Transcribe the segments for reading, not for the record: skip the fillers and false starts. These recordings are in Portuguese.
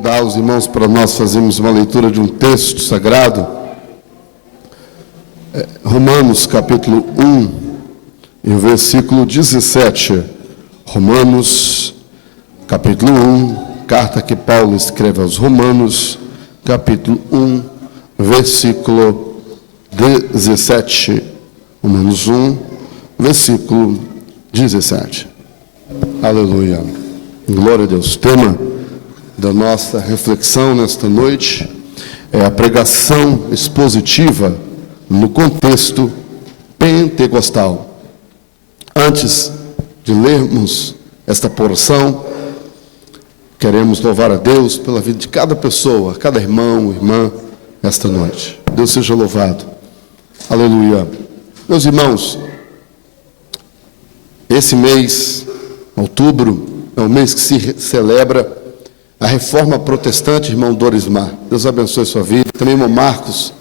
convidar os irmãos para nós fazermos uma leitura de um texto sagrado. Romanos capítulo 1, e o versículo 17. Romanos capítulo 1, carta que Paulo escreve aos Romanos, capítulo 1, versículo 17. Romanos 1, versículo 17. Aleluia. Glória a Deus. O tema da nossa reflexão nesta noite é a pregação expositiva no contexto pentecostal. Antes de lermos esta porção, queremos louvar a Deus pela vida de cada pessoa, cada irmão, irmã, esta noite. Deus seja louvado. Aleluia. Meus irmãos, esse mês, outubro, é o mês que se celebra a Reforma Protestante, irmão Dorismar. Deus abençoe sua vida. Também, irmão Marcos,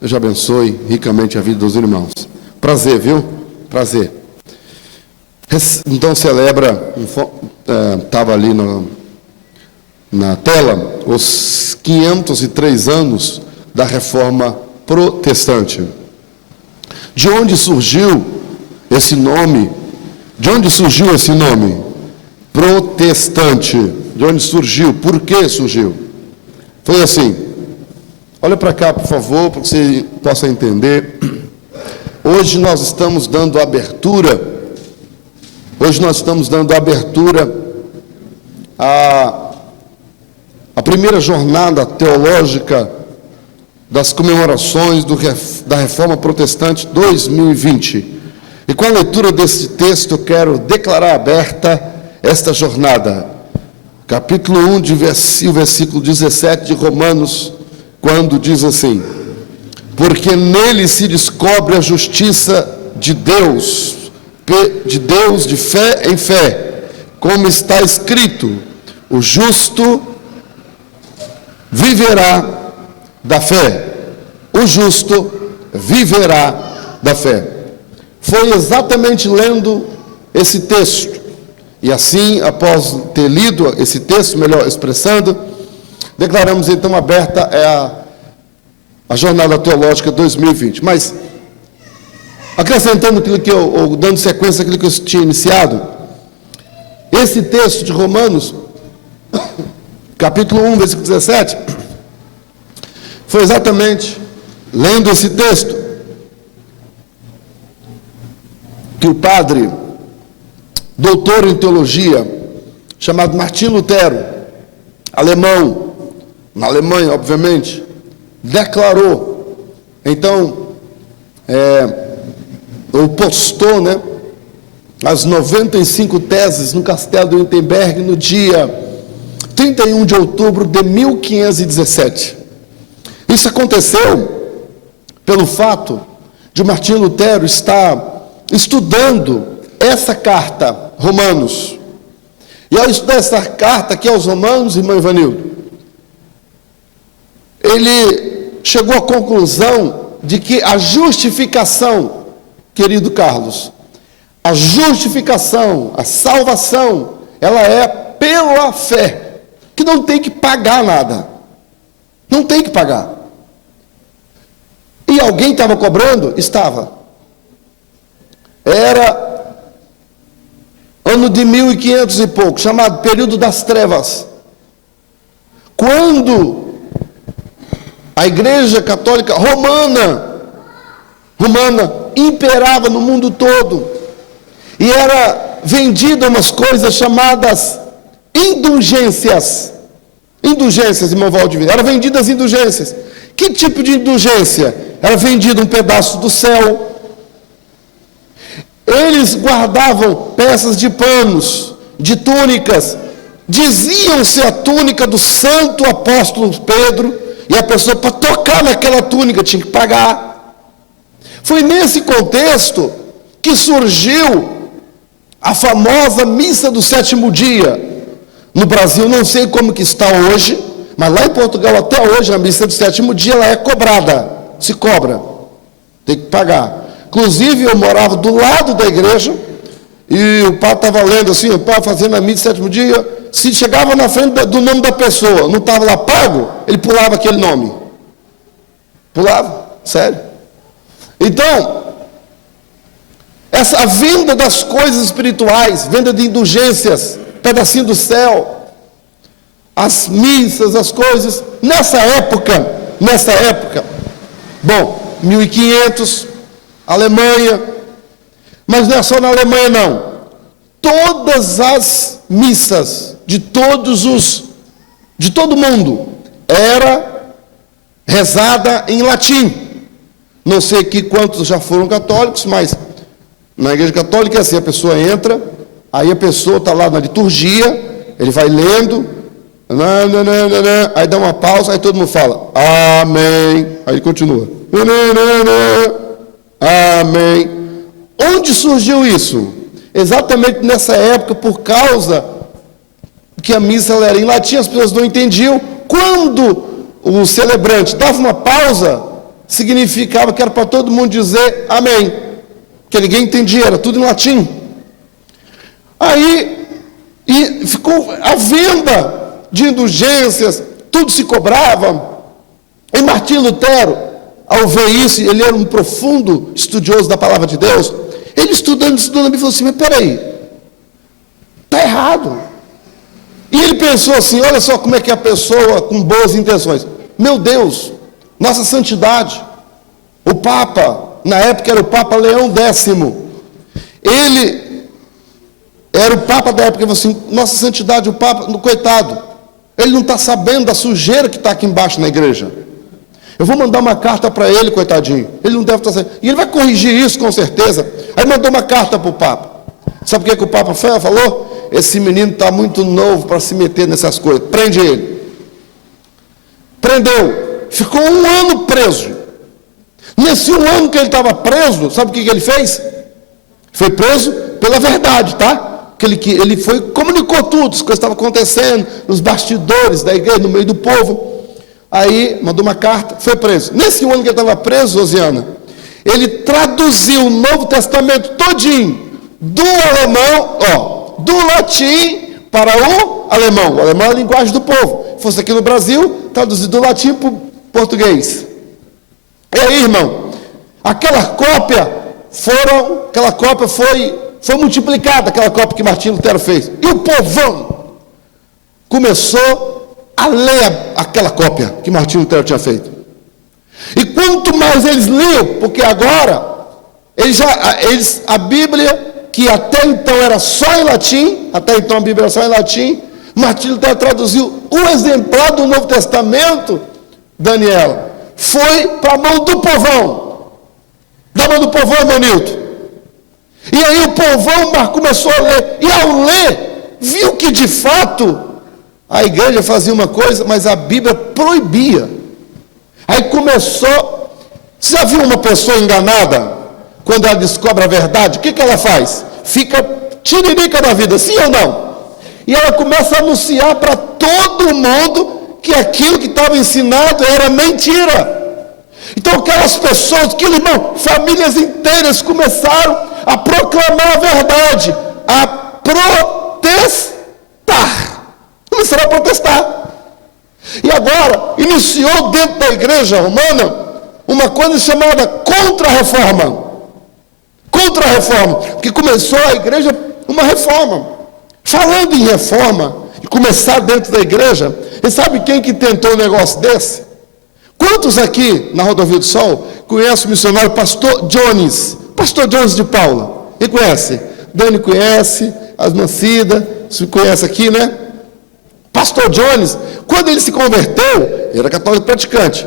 Deus abençoe ricamente a vida dos irmãos. Prazer, viu? Prazer. Então, celebra, estava ali na tela, os 503 anos da Reforma Protestante. De onde surgiu esse nome? De onde surgiu esse nome? Protestante. De onde surgiu? Por que surgiu? Foi assim. Olha para cá, por favor, para que você possa entender. Hoje nós estamos dando abertura. à primeira jornada teológica das comemorações da Reforma Protestante 2020. E com a leitura desse texto, eu quero declarar aberta esta jornada. Capítulo 1, versículo 17 de Romanos, quando diz assim: porque nele se descobre a justiça de Deus de fé em fé, como está escrito, o justo viverá da fé. O justo viverá da fé. Foi exatamente lendo esse texto, e assim, após ter lido esse texto, melhor expressando, declaramos então aberta a Jornada Teológica 2020. Mas, acrescentando aquilo que ou dando sequência àquilo que eu tinha iniciado, esse texto de Romanos, capítulo 1, versículo 17, foi exatamente lendo esse texto que o padre, doutor em teologia, chamado Martim Lutero, alemão, na Alemanha, obviamente, declarou, então, ou postou, as 95 teses no Castelo de Wittenberg no dia 31 de outubro de 1517. Isso aconteceu pelo fato de Martim Lutero estar estudando essa carta, Romanos. E ao estudar essa carta aqui aos Romanos, irmão Ivanildo, ele chegou à conclusão de que a justificação, querido Carlos, a justificação, a salvação, ela é pela fé, que não tem que pagar nada. Não tem que pagar. E alguém estava cobrando? Estava. Era ano de 1500 e pouco, chamado período das trevas, quando a Igreja Católica Romana imperava no mundo todo, e era vendida umas coisas chamadas indulgências, irmão Valdivino, eram vendidas indulgências. Que tipo de indulgência? Era vendido um pedaço do céu. Eles guardavam peças de panos, de túnicas, diziam-se a túnica do santo apóstolo Pedro, e a pessoa, para tocar naquela túnica, tinha que pagar. Foi nesse contexto que surgiu a famosa missa do sétimo dia. No Brasil, não sei como que está hoje, mas lá em Portugal, até hoje, a missa do sétimo dia, ela é cobrada, se cobra, tem que pagar. Inclusive, eu morava do lado da igreja, e o padre estava lendo assim, o padre fazendo a missa do sétimo dia, se chegava na frente do nome da pessoa, não estava lá pago, ele pulava aquele nome. Pulava, sério. Então, essa venda das coisas espirituais, venda de indulgências, pedacinho do céu, as missas, as coisas, nessa época, bom, 1500, Alemanha, mas não é só na Alemanha não, todas as missas de todo mundo era rezada em latim. Não sei aqui quantos já foram católicos, mas na igreja católica é assim, a pessoa entra, aí a pessoa está lá na liturgia, ele vai lendo, aí dá uma pausa, aí todo mundo fala, amém, aí ele continua, amém. Onde surgiu isso? Exatamente nessa época, por causa que a missa era em latim, as pessoas não entendiam. Quando o celebrante dava uma pausa, significava que era para todo mundo dizer amém, que ninguém entendia, era tudo em latim. Aí e ficou a venda de indulgências, tudo se cobrava. E Martim Lutero, ao ver isso, ele era um profundo estudioso da palavra de Deus, ele estudando, ele falou assim, mas peraí, está errado. E ele pensou assim, olha só como é que a pessoa com boas intenções, meu Deus, nossa santidade, o Papa, na época era o Papa Leão X, ele era o Papa da época, ele falou assim, nossa santidade, o Papa, coitado, ele não está sabendo da sujeira que está aqui embaixo na igreja. Eu vou mandar uma carta para ele, coitadinho. Ele não deve estar sabendo. E ele vai corrigir isso, com certeza. Aí mandou uma carta para o Papa. Sabe o que o Papa falou? Esse menino está muito novo para se meter nessas coisas. Prende ele. Prendeu. Ficou 1 ano preso. Nesse 1 ano que ele estava preso, sabe o que ele fez? Foi preso pela verdade, tá? Ele comunicou tudo, as coisas estavam acontecendo, nos bastidores da igreja, no meio do povo. Aí, mandou uma carta, foi preso. Nesse 1 ano que ele estava preso, Rosiana, ele traduziu o Novo Testamento todinho, do alemão, do latim para o alemão. O alemão é a linguagem do povo. Se fosse aqui no Brasil, traduzido do latim para o português. E aí, irmão, aquela cópia foi multiplicada, aquela cópia que Martim Lutero fez. E o povão começou a ler aquela cópia que Martim Lutero tinha feito. E quanto mais eles liam, porque agora, a Bíblia, que até então era só em latim, Martim Lutero traduziu um exemplar do Novo Testamento, Daniela, foi para a mão do povão. Da mão do povão, irmão Nilton. E aí o povão começou a ler, e ao ler, viu que de fato a igreja fazia uma coisa, mas a Bíblia proibia. Aí começou. Você já viu uma pessoa enganada? Quando ela descobre a verdade, o que ela faz? Fica tiririca da vida, sim ou não? E ela começa a anunciar para todo mundo que aquilo que estava ensinado era mentira. Então aquelas pessoas, irmão, famílias inteiras começaram a proclamar a verdade, a protestar. Começaram a protestar. E agora, iniciou dentro da igreja romana uma coisa chamada contra-reforma. Contra-reforma, porque começou a igreja uma reforma. Falando em reforma, e começar dentro da igreja, e sabe quem que tentou um negócio desse? Quantos aqui, na Rodovia do Sol, conhecem o missionário Pastor Jones? Pastor Jones de Paula. Quem conhece? Dani conhece, Asmancida, você conhece aqui, né? Pastor Jones, quando ele se converteu, ele era católico praticante.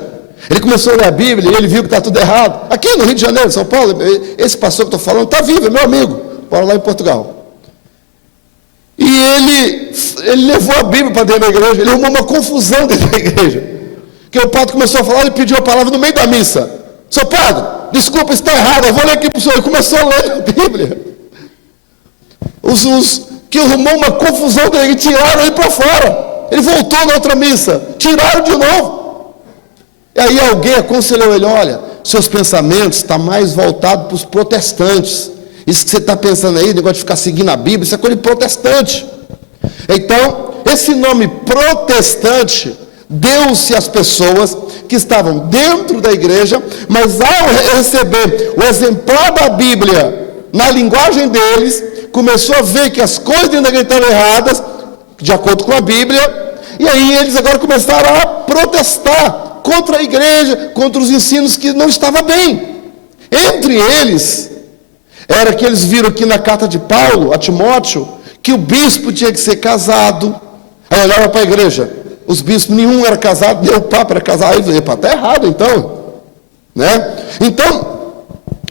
Ele começou a ler a Bíblia e ele viu que está tudo errado. Aqui no Rio de Janeiro, São Paulo, esse pastor que eu estou falando está vivo, é meu amigo, mora lá em Portugal. E ele levou a Bíblia para dentro da igreja, ele arrumou uma confusão dentro da igreja. Porque o padre começou a falar, ele pediu a palavra no meio da missa. Seu padre, desculpa, está errado, eu vou ler aqui para o senhor. Ele começou a ler a Bíblia. Que arrumou uma confusão dele, tiraram ele para fora. Ele voltou na outra missa, tiraram de novo. E aí alguém aconselhou ele, olha, seus pensamentos estão mais voltados para os protestantes. Isso que você está pensando aí, negócio de ficar seguindo a Bíblia, isso é coisa de protestante. Então, esse nome protestante deu-se às pessoas que estavam dentro da igreja, mas ao receber o exemplar da Bíblia na linguagem deles, começou a ver que as coisas dentro da igreja estavam erradas, de acordo com a Bíblia, e aí eles agora começaram a protestar contra a igreja, contra os ensinos que não estavam bem. Entre eles, era que eles viram aqui na carta de Paulo a Timóteo, que o bispo tinha que ser casado. Aí olhava para a igreja, os bispos, nenhum era casado, nem o Papa era casado. Aí eu falei, está errado então, né? Então,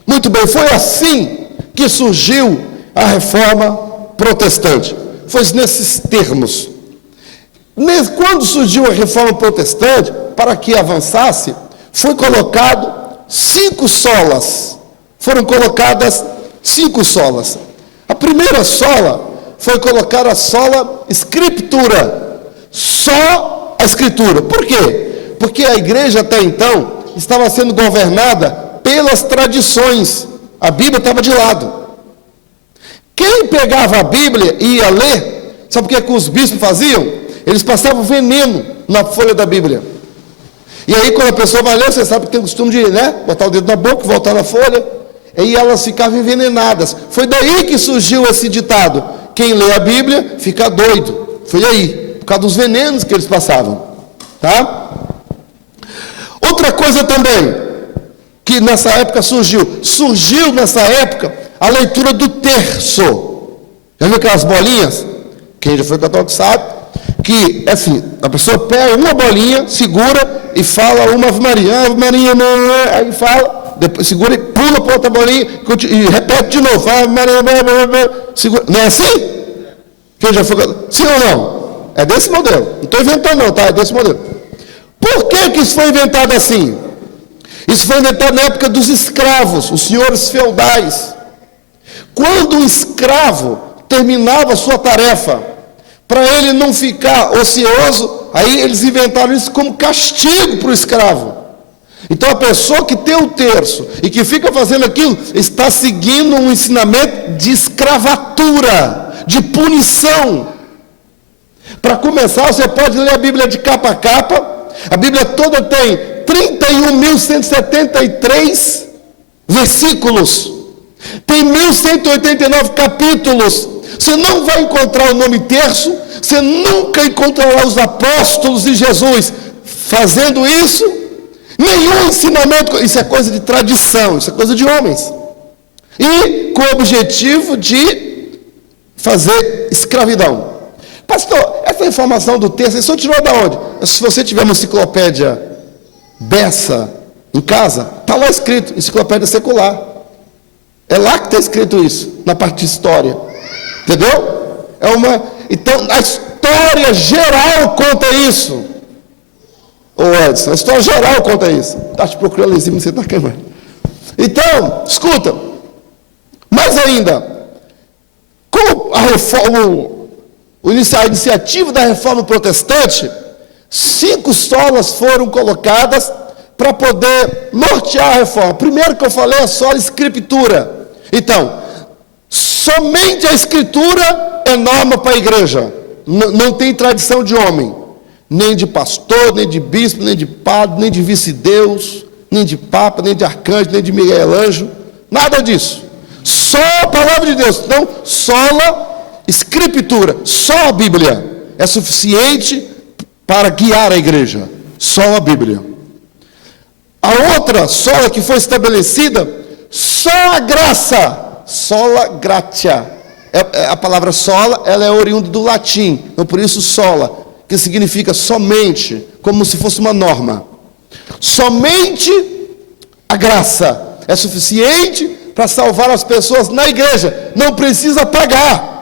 muito bem, foi assim que surgiu a reforma protestante. Foi nesses termos. Quando surgiu a reforma protestante, para que avançasse, foi colocado 5 solas. Foram colocadas 5 solas. A primeira sola foi colocar a sola escritura. Só a escritura. Por quê? Porque a igreja até então estava sendo governada pelas tradições. A Bíblia estava de lado. Quem pegava a Bíblia e ia ler, sabe o que os bispos faziam? Eles passavam veneno na folha da Bíblia. E aí quando a pessoa vai ler, você sabe que tem o costume de, né, botar o dedo na boca, voltar na folha, e elas ficavam envenenadas. Foi daí que surgiu esse ditado: quem lê a Bíblia fica doido. Foi aí, por causa dos venenos que eles passavam, tá? Outra coisa também que nessa época surgiu nessa época a leitura do terço. Já viu aquelas bolinhas? Quem já foi católico sabe que, assim, a pessoa pega uma bolinha, segura e fala uma Ave Maria, Ave Maria, aí fala, depois segura e pula para outra bolinha e repete de novo, fala Ave Maria, segura. Não é assim? Quem já foi católico? Sim ou não? É desse modelo. Não estou inventando não, tá? É desse modelo. Por que isso foi inventado assim? Isso foi inventado na época dos escravos, os senhores feudais. Quando o escravo terminava a sua tarefa, para ele não ficar ocioso, aí eles inventaram isso como castigo para o escravo. Então a pessoa que tem o terço e que fica fazendo aquilo, está seguindo um ensinamento de escravatura, de punição. Para começar, você pode ler a Bíblia de capa a capa. A Bíblia toda tem 31.173 versículos. Tem 1.189 capítulos. Você não vai encontrar o nome terço. Você nunca encontrará os apóstolos de Jesus fazendo isso. Nenhum ensinamento. Isso é coisa de tradição. Isso é coisa de homens. E com o objetivo de fazer escravidão. Pastor, essa informação do terço, isso tirou da onde? Se você tiver uma enciclopédia Bessa em casa, está lá escrito, enciclopédia secular. É lá que está escrito isso, na parte de história. Entendeu? Então, a história geral conta isso. Ô Edson, a história geral conta isso. Está te procurando lá em cima, você está queimando. Então, escuta. Mais ainda, como a reforma... A iniciativa da reforma protestante, 5 solas foram colocadas para poder nortear a reforma. Primeiro que eu falei, a sola escritura. Então, somente a escritura é norma para a igreja. Não tem tradição de homem, nem de pastor, nem de bispo, nem de padre, nem de vice-deus, nem de papa, nem de arcanjo, nem de Miguel Anjo, nada disso. Só a palavra de Deus. Então, sola escritura, só a Bíblia é suficiente para guiar a igreja. Só a Bíblia. A outra sola que foi estabelecida, só a graça, sola gratia. A palavra sola, ela é oriunda do latim, então por isso sola, que significa somente, como se fosse uma norma. Somente a graça é suficiente para salvar as pessoas na igreja, não precisa pagar.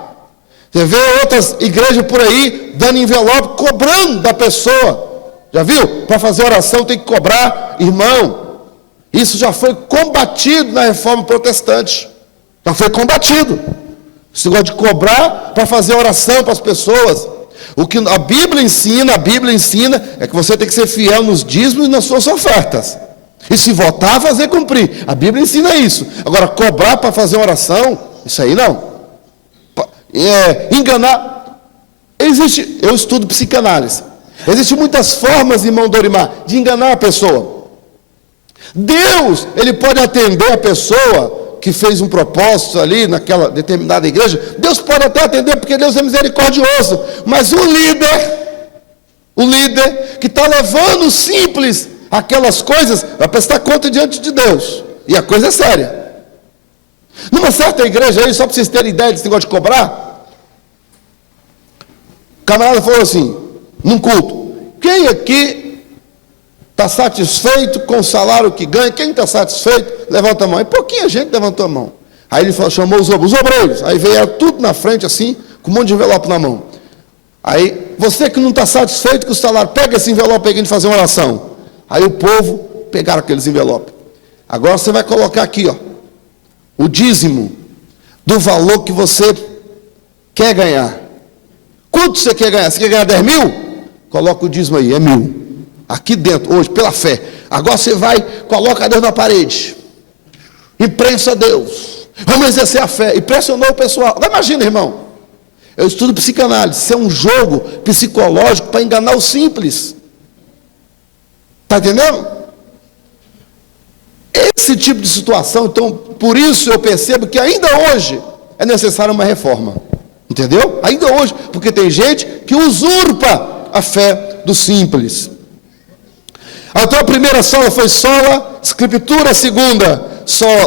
Você vê outras igrejas por aí, dando envelope, cobrando da pessoa. Já viu? Para fazer oração tem que cobrar. Irmão, isso já foi combatido na reforma protestante. Já foi combatido. Esse negócio de cobrar para fazer oração para as pessoas. O que a Bíblia ensina é que você tem que ser fiel nos dízimos e nas suas ofertas. E se votar, fazer cumprir. A Bíblia ensina isso. Agora, cobrar para fazer oração, isso aí não. Enganar. Eu estudo psicanálise. Existem muitas formas, irmão Dorimar, de enganar a pessoa. Deus, ele pode atender a pessoa que fez um propósito ali naquela determinada igreja. Deus pode até atender, porque Deus é misericordioso. Mas o líder que está levando o simples aquelas coisas, vai prestar conta diante de Deus. E a coisa é séria. Numa certa igreja aí, só para vocês terem ideia desse negócio de cobrar, o camarada falou assim, num culto: quem aqui está satisfeito com o salário que ganha? Quem está satisfeito? Levanta a mão. E pouquinha gente levantou a mão. Aí ele falou, chamou os obreiros. Aí veio tudo na frente assim, com um monte de envelope na mão. Aí, você que não está satisfeito com o salário, pega esse envelope aí para fazer uma oração. Aí o povo pegaram aqueles envelopes. Agora você vai colocar aqui, ó, o dízimo do valor que você quer ganhar. Quanto você quer ganhar? Você quer ganhar 10 mil? Coloca o dízimo aí, é 1.000. Aqui dentro, hoje, pela fé. Agora você vai, coloca Deus na parede. Imprensa Deus. Vamos exercer a fé. Impressionou o pessoal. Imagina, irmão. Eu estudo psicanálise. Isso é um jogo psicológico para enganar o simples. Está entendendo? Esse tipo de situação, então, por isso eu percebo que ainda hoje é necessária uma reforma. Entendeu? Ainda hoje, porque tem gente que usurpa a fé do simples. Então a primeira sola foi sola escritura, a segunda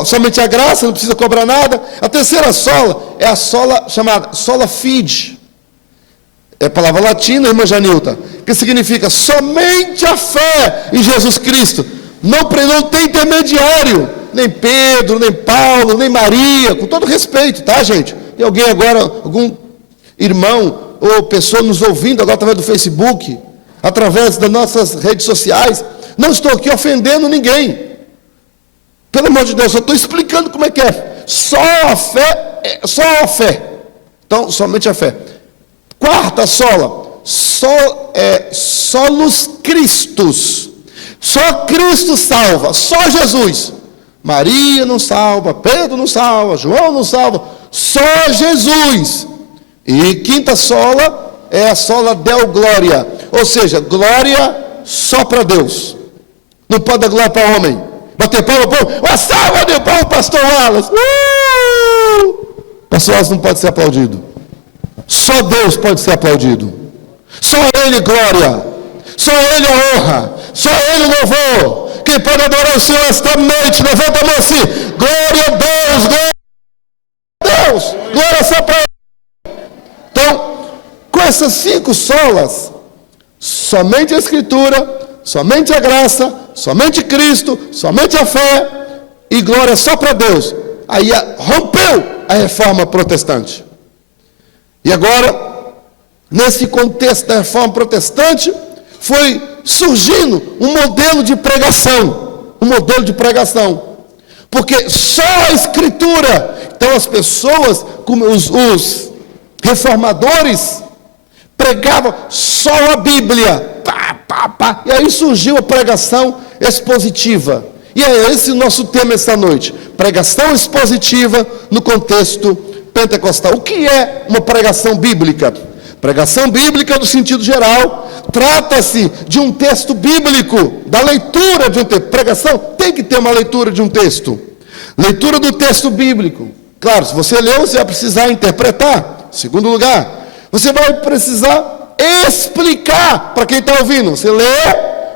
somente a graça, não precisa cobrar nada. A terceira sola é a sola chamada sola fide. É a palavra latina, irmã Janilta, que significa somente a fé em Jesus Cristo. Não tem intermediário, nem Pedro, nem Paulo, nem Maria, com todo respeito, tá, gente? Tem alguém agora, algum irmão ou pessoa nos ouvindo agora através do Facebook, através das nossas redes sociais. Não estou aqui ofendendo ninguém. Pelo amor de Deus, eu estou explicando como é que é. Só a fé. Então, somente a fé. Quarta sola, solos Cristos. Só Cristo salva, só Jesus. Maria não salva, Pedro não salva, João não salva, só Jesus. E quinta sola é a sola Deo Glória, ou seja, glória só para Deus. Não pode dar glória para homem. Bater palma, uma salva de palma, pastor Wallace. Pastor Wallace não pode ser aplaudido. Só Deus pode ser aplaudido. Só Ele glória. Só Ele honra. Só Ele louvor. Quem pode adorar o Senhor esta noite, levanta a mão assim. Glória a Deus, glória a Deus. Glória só para Ele. Então, com essas 5 solas, somente a Escritura, somente a graça, somente Cristo, somente a fé e glória só para Deus. Aí rompeu a reforma protestante. E agora, nesse contexto da reforma protestante, foi surgindo um modelo de pregação. Porque só a Escritura. Então as pessoas, como os reformadores, pregavam só a Bíblia. E aí surgiu a pregação expositiva. E é esse o nosso tema esta noite. Pregação expositiva no contexto pentecostal. O que é uma pregação bíblica? Pregação bíblica, no sentido geral, trata-se de um texto bíblico, da leitura de um texto. Pregação tem que ter uma leitura de um texto. Leitura do texto bíblico. Claro, se você leu, você vai precisar interpretar. Segundo lugar, você vai precisar explicar para quem está ouvindo. Você lê,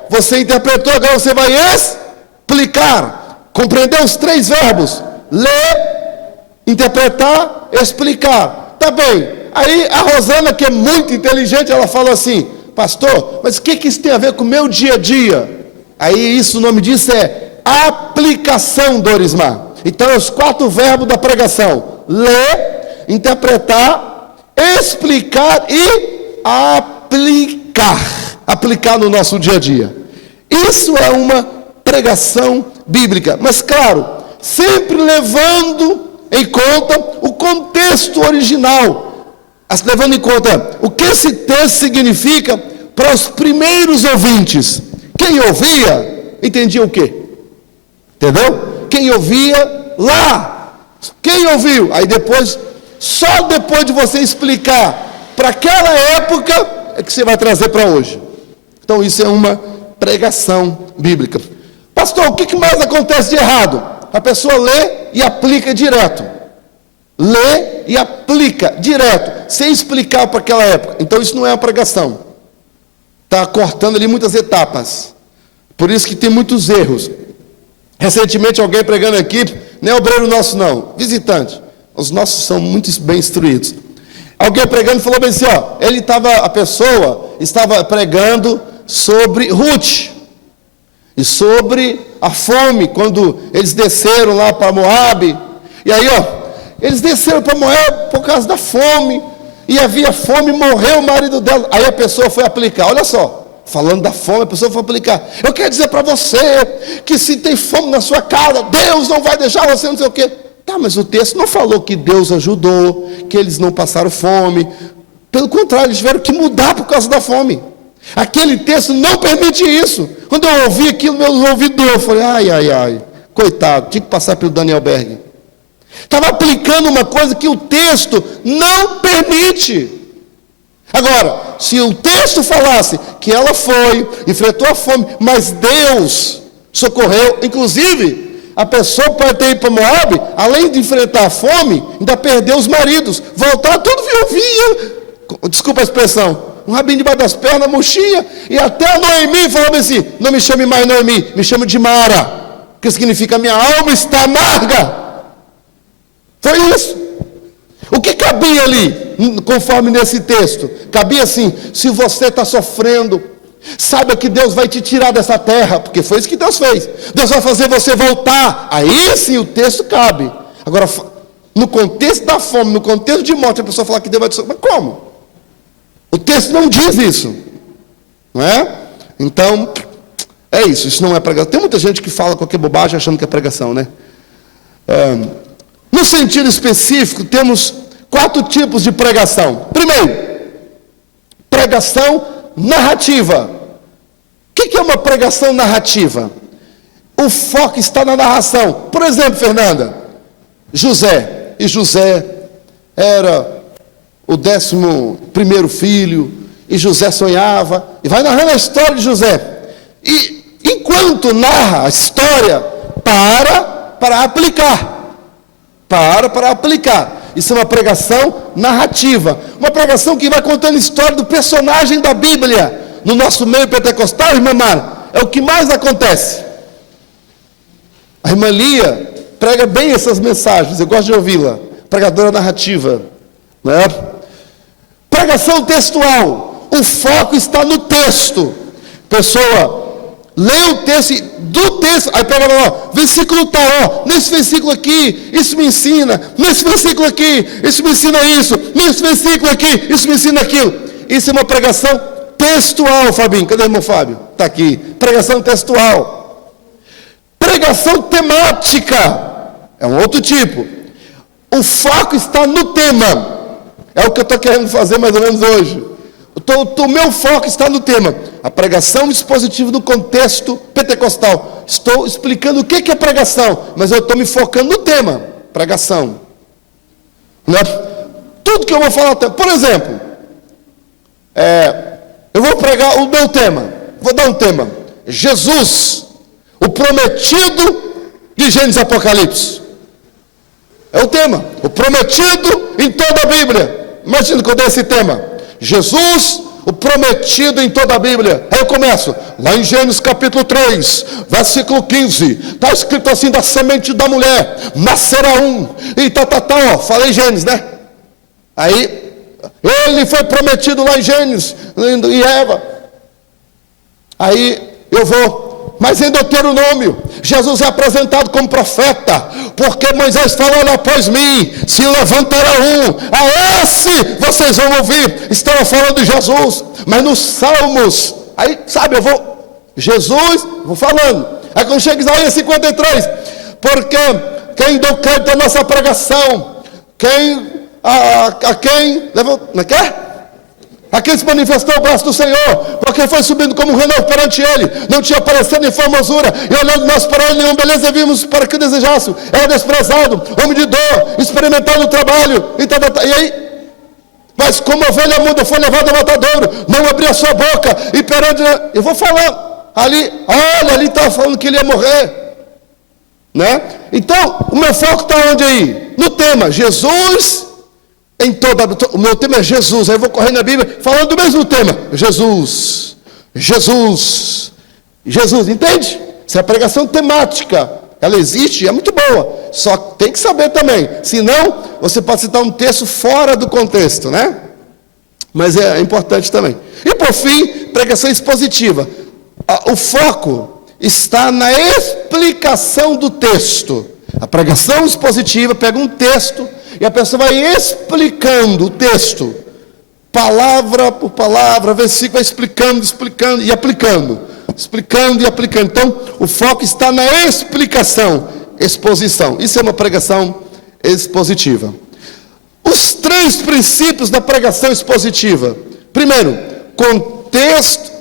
você interpretou, agora você vai explicar. Compreender os 3 verbos. Ler, interpretar, explicar. Tá bem. Aí a Rosana, que é muito inteligente, ela fala assim: pastor, mas o que isso tem a ver com o meu dia a dia? Aí isso, o nome disso é aplicação, Dorismar. Então, os 4 verbos da pregação: ler, interpretar, explicar e aplicar. Aplicar no nosso dia a dia. Isso é uma pregação bíblica. Mas, claro, sempre levando em conta o contexto original. Levando em conta o que esse texto significa para os primeiros ouvintes. Quem ouvia, entendia o quê? Entendeu? Quem ouvia lá. Quem ouviu? Aí depois, só depois de você explicar para aquela época é que você vai trazer para hoje. Então isso é uma pregação bíblica. Pastor, o que mais acontece de errado? A pessoa lê e aplica direto. Lê e aplica direto, sem explicar para aquela época. Então isso não é uma pregação. Está cortando ali muitas etapas. Por isso que tem muitos erros. Recentemente alguém pregando aqui, não é obreiro nosso não, visitante. Os nossos são muito bem instruídos. Alguém pregando falou bem assim, ó, a pessoa estava pregando sobre Ruth. E sobre a fome, quando eles desceram lá para Moabe. E aí, ó, eles desceram para Moabe por causa da fome. E havia fome, morreu o marido dela. Aí a pessoa foi aplicar, olha só, falando da fome, a pessoa foi aplicar. Eu quero dizer para você, que se tem fome na sua casa, Deus não vai deixar você não sei o quê. Tá, mas o texto não falou que Deus ajudou, que eles não passaram fome. Pelo contrário, eles tiveram que mudar por causa da fome. Aquele texto não permite isso. Quando eu ouvi aquilo, meus ouvidos doeu. Eu falei, ai, coitado, tinha que passar pelo Daniel Berg. Estava aplicando uma coisa que o texto não permite. Agora, se o texto falasse que ela foi, enfrentou a fome, mas Deus socorreu, inclusive, a pessoa pode ter ido para Moabe, além de enfrentar a fome, ainda perdeu os maridos, voltar, tudo via, desculpa a expressão, um rabinho debaixo das pernas, murchinha, e até a Noemi falava assim, não me chame mais Noemi, me chame de Mara, que significa minha alma está amarga. Foi isso. O que cabia ali, conforme nesse texto? Cabia assim, se você está sofrendo, saiba que Deus vai te tirar dessa terra, porque foi isso que Deus fez. Deus vai fazer você voltar. Aí sim o texto cabe. Agora, no contexto da fome, no contexto de morte, a pessoa fala que Deus vai te salvar. Mas como? O texto não diz isso, não é? Então, é isso, isso não é pregação. Tem muita gente que fala qualquer bobagem achando que é pregação, né? No sentido específico, temos 4 tipos de pregação. Primeiro, pregação narrativa. O que é uma pregação narrativa? O foco está na narração. Por exemplo, Fernanda, José. E José era o 11º filho, e José sonhava, e vai narrando a história de José. E enquanto narra a história, para aplicar. Para aplicar. Isso é uma pregação narrativa. Uma pregação que vai contando a história do personagem da Bíblia. No nosso meio pentecostal, irmã Mara, é o que mais acontece. A irmã Lia prega bem essas mensagens, eu gosto de ouvi-la. Pregadora narrativa, né? Pregação textual, o foco está no texto. Pessoa lê o texto, do texto, aí pega lá, versículo tal, nesse versículo aqui, isso me ensina, nesse versículo aqui, isso me ensina isso, nesse versículo aqui, isso me ensina aquilo. Isso é uma pregação textual, Fabinho. Cadê o irmão Fábio? Está aqui. Pregação textual. Pregação temática é um outro tipo. O foco está no tema. É o que eu estou querendo fazer mais ou menos hoje. O meu foco está no tema. A pregação expositiva no contexto pentecostal. Estou explicando o que é pregação, mas eu estou me focando no tema. Pregação. Não é? Tudo que eu vou falar, por exemplo, eu vou pregar o meu tema. Vou dar um tema. Jesus, o prometido de Gênesis e Apocalipse. É o tema. O prometido em toda a Bíblia. Imagina que eu dei esse tema. Jesus, o prometido em toda a Bíblia. Aí eu começo. Lá em Gênesis capítulo 3, versículo 15. Está escrito assim, da semente da mulher nascerá um. E ó. Falei Gênesis, né? Aí, ele foi prometido lá em Gênesis. E Eva. Aí, eu vou. Mas em Deuteronômio, Jesus é apresentado como profeta, porque Moisés falou: olha, após mim se levantará um, a esse vocês vão ouvir. Estava falando de Jesus, mas nos Salmos, aí sabe, vou falando. Aí quando chega Isaías 53, porque quem deu crédito à nossa pregação, a quem se manifestou o braço do Senhor, porque foi subindo como um renovo perante ele, não tinha aparecendo em formosura, e olhando nós para ele, nenhuma beleza vimos para que desejasse, era desprezado, homem de dor, experimentado no trabalho, e aí, Mas como a ovelha muda foi levada ao matadouro, não abria a sua boca, e perante... Eu vou falando. Ali, olha, ali estava falando que ele ia morrer. Né? Então, o meu foco está onde aí? No tema, Jesus, o meu tema é Jesus. Aí eu vou correr na Bíblia, falando do mesmo tema. Jesus, Jesus, Jesus, entende? Essa é a pregação temática. Ela existe, é muito boa. Só tem que saber também. Senão, você pode citar um texto fora do contexto, né? Mas é importante também. E por fim, pregação expositiva. O foco está na explicação do texto. A pregação expositiva pega um texto e a pessoa vai explicando o texto. Palavra por palavra, versículo, vai explicando e aplicando. Explicando e aplicando. Então, o foco está na explicação, exposição. Isso é uma pregação expositiva. Os 3 princípios da pregação expositiva. Primeiro, contexto,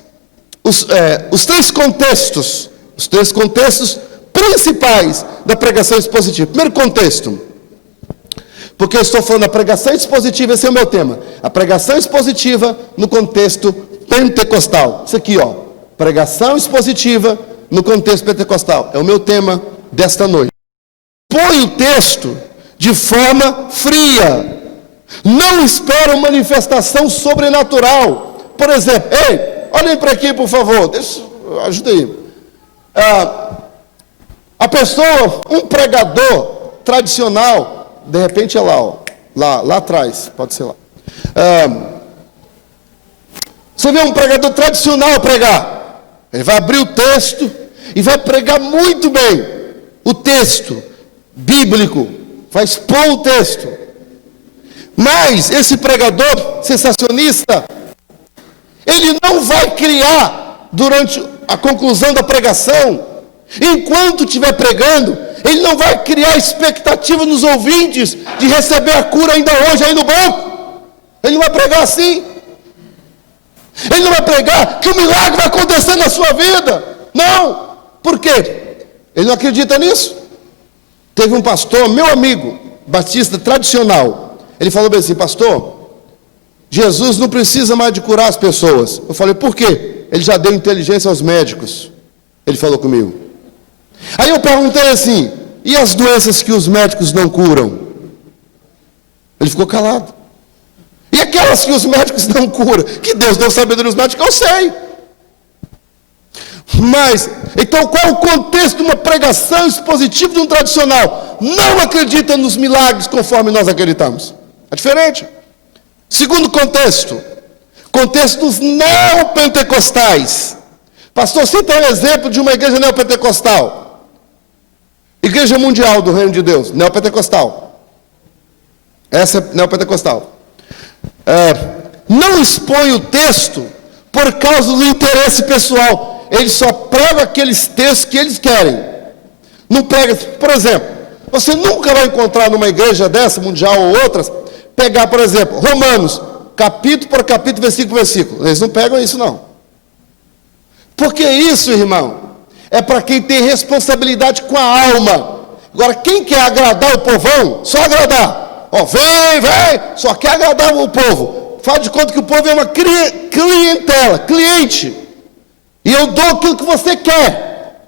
os 3 contextos. Os 3 contextos principais da pregação expositiva. Primeiro contexto. Porque eu estou falando da pregação expositiva, esse é o meu tema. A pregação expositiva no contexto pentecostal. Isso aqui, ó. Pregação expositiva no contexto pentecostal. É o meu tema desta noite. Põe o texto de forma fria. Não espera uma manifestação sobrenatural. Por exemplo, ei, olhem para aqui, por favor. Ajuda aí. A pessoa, um pregador tradicional, de repente é lá, ó, lá atrás, pode ser lá. Você vê um pregador tradicional pregar. Ele vai abrir o texto e vai pregar muito bem o texto bíblico, vai expor o texto. Mas esse pregador sensacionista, ele não vai criar durante a conclusão da pregação, enquanto estiver pregando, ele não vai criar expectativa nos ouvintes de receber a cura ainda hoje, aí no banco. Ele não vai pregar assim. Ele não vai pregar que o milagre vai acontecer na sua vida. Não. Por quê? Ele não acredita nisso. Teve um pastor, meu amigo, batista tradicional. Ele falou bem assim: pastor, Jesus não precisa mais de curar as pessoas. Eu falei, por quê? Ele já deu inteligência aos médicos. Ele falou comigo. Aí eu perguntei assim: e as doenças que os médicos não curam? Ele ficou calado. E aquelas que os médicos não curam, que Deus deu sabedoria aos médicos, eu sei. Mas, então qual é o contexto de uma pregação expositiva de um tradicional? Não acredita nos milagres conforme nós acreditamos. É diferente. Segundo contexto dos neopentecostais. Pastor, cita um exemplo de uma igreja neopentecostal. Igreja Mundial do Reino de Deus, neopentecostal. Essa é neopentecostal. Não expõe o texto por causa do interesse pessoal. Eles só pregam aqueles textos que eles querem. Não prega, por exemplo, você nunca vai encontrar numa igreja dessa, mundial ou outras, pegar, por exemplo, Romanos, capítulo por capítulo, versículo por versículo. Eles não pegam isso, não. Porque isso, irmão, é para quem tem responsabilidade com a alma. Agora, quem quer agradar o povão, só agradar. Ó, vem, só quer agradar o povo. Fala de conta que o povo é uma clientela, cliente. E eu dou aquilo que você quer.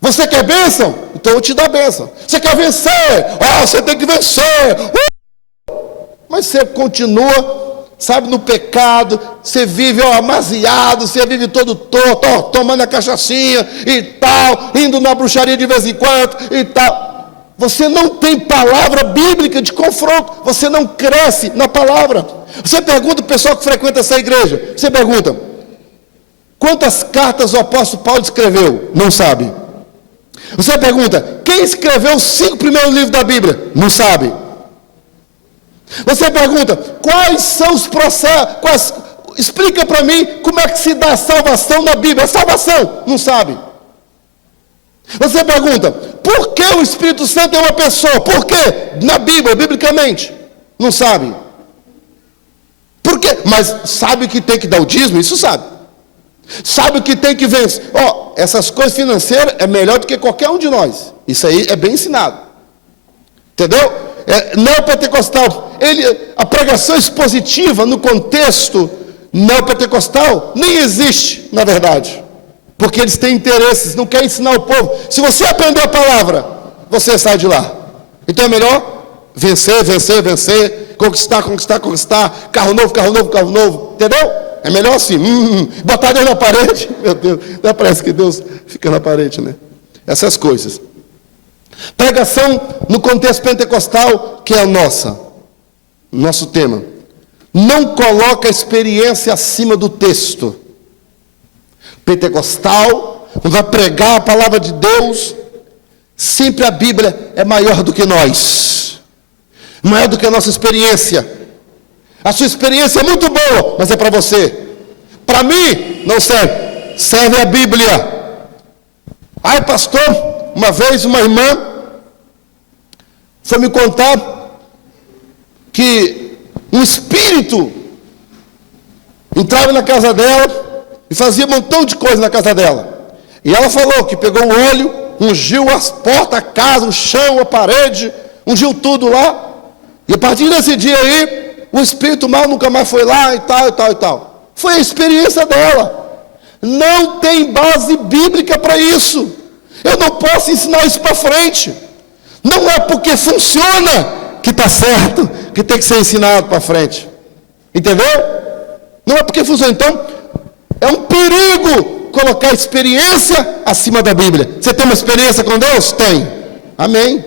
Você quer bênção? Então eu vou te dar bênção. Você quer vencer? Você tem que vencer. Mas você continua, sabe, no pecado. Você vive amaziado, você vive todo torto, tomando a cachaçinha e tal, indo na bruxaria de vez em quando e tal. Você não tem palavra bíblica de confronto. Você não cresce na palavra. Você pergunta o pessoal que frequenta essa igreja. Você pergunta: quantas cartas o apóstolo Paulo escreveu? Não sabe. Você pergunta: quem escreveu os 5 primeiros livros da Bíblia? Não sabe. Você pergunta: quais são os processos? Explica para mim como é que se dá a salvação na Bíblia. A salvação? Não sabe. Você pergunta: por que o Espírito Santo é uma pessoa? Por quê? Na Bíblia, biblicamente. Não sabe. Por quê? Mas sabe que tem que dar o dízimo? Isso sabe. Sabe o que tem que vencer? Essas coisas financeiras é melhor do que qualquer um de nós. Isso aí é bem ensinado. Entendeu? neopentecostal, a pregação expositiva no contexto neopentecostal nem existe, na verdade. Porque eles têm interesses, não querem ensinar o povo. Se você aprender a palavra, você sai de lá. Então é melhor vencer, vencer, vencer, conquistar, conquistar, conquistar, carro novo, carro novo, carro novo, entendeu? É melhor assim, botar Deus na parede, meu Deus, não parece que Deus fica na parede, né? Essas coisas. Pregação no contexto pentecostal, que é a nosso tema. Não coloca a experiência acima do texto. Pentecostal, vai pregar a palavra de Deus, sempre a Bíblia é maior do que nós, maior do que a nossa experiência. A sua experiência é muito boa, mas é para você. Para mim, não serve. Serve a Bíblia. Ai, pastor, uma vez uma irmã foi me contar que um espírito entrava na casa dela e fazia um montão de coisa na casa dela. E ela falou que pegou um óleo, ungiu as portas, a casa, o chão, a parede, ungiu tudo lá. E a partir desse dia aí, o espírito mal nunca mais foi lá e tal, e tal, e tal. Foi a experiência dela. Não tem base bíblica para isso. Eu não posso ensinar isso para frente. Não é porque funciona que está certo, que tem que ser ensinado para frente. Entendeu? Não é porque funciona. Então, é um perigo colocar a experiência acima da Bíblia. Você tem uma experiência com Deus? Tem. Amém.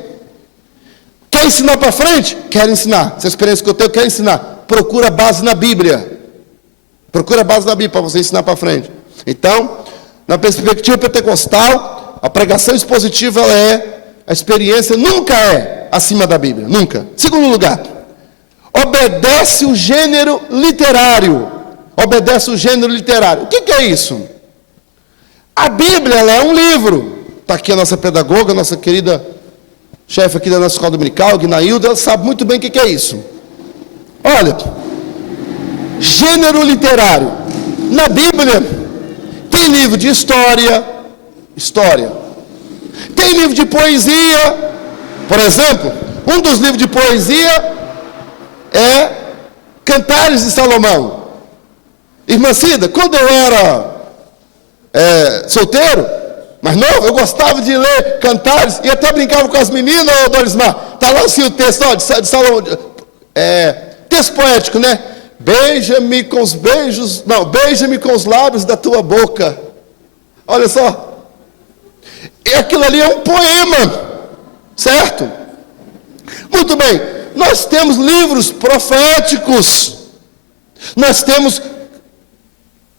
Quer ensinar para frente? Quero ensinar. Essa experiência que eu tenho, eu quero ensinar. Procura base na Bíblia. Procura base na Bíblia para você ensinar para frente. Então, na perspectiva pentecostal, a pregação expositiva a experiência nunca é acima da Bíblia. Nunca. Segundo lugar, obedece o gênero literário. Obedece o gênero literário. O que é isso? A Bíblia, ela é um livro. Está aqui a nossa pedagoga, a nossa querida chefe aqui da nossa escola dominical, Guinailda, ela sabe muito bem o que é isso. Olha, gênero literário. Na Bíblia, tem livro de história. Tem livro de poesia. Por exemplo, um dos livros de poesia é Cantares de Salomão. Irmã Cida, quando eu era solteiro, mas novo, eu gostava de ler Cantares e até brincava com as meninas, Dorismar. Está lá assim o texto, ó, de Salomão, texto poético, né? Beija-me com os beijos, não, beija-me com os lábios da tua boca. Olha só. E aquilo ali é um poema, certo? Muito bem, nós temos livros proféticos, nós temos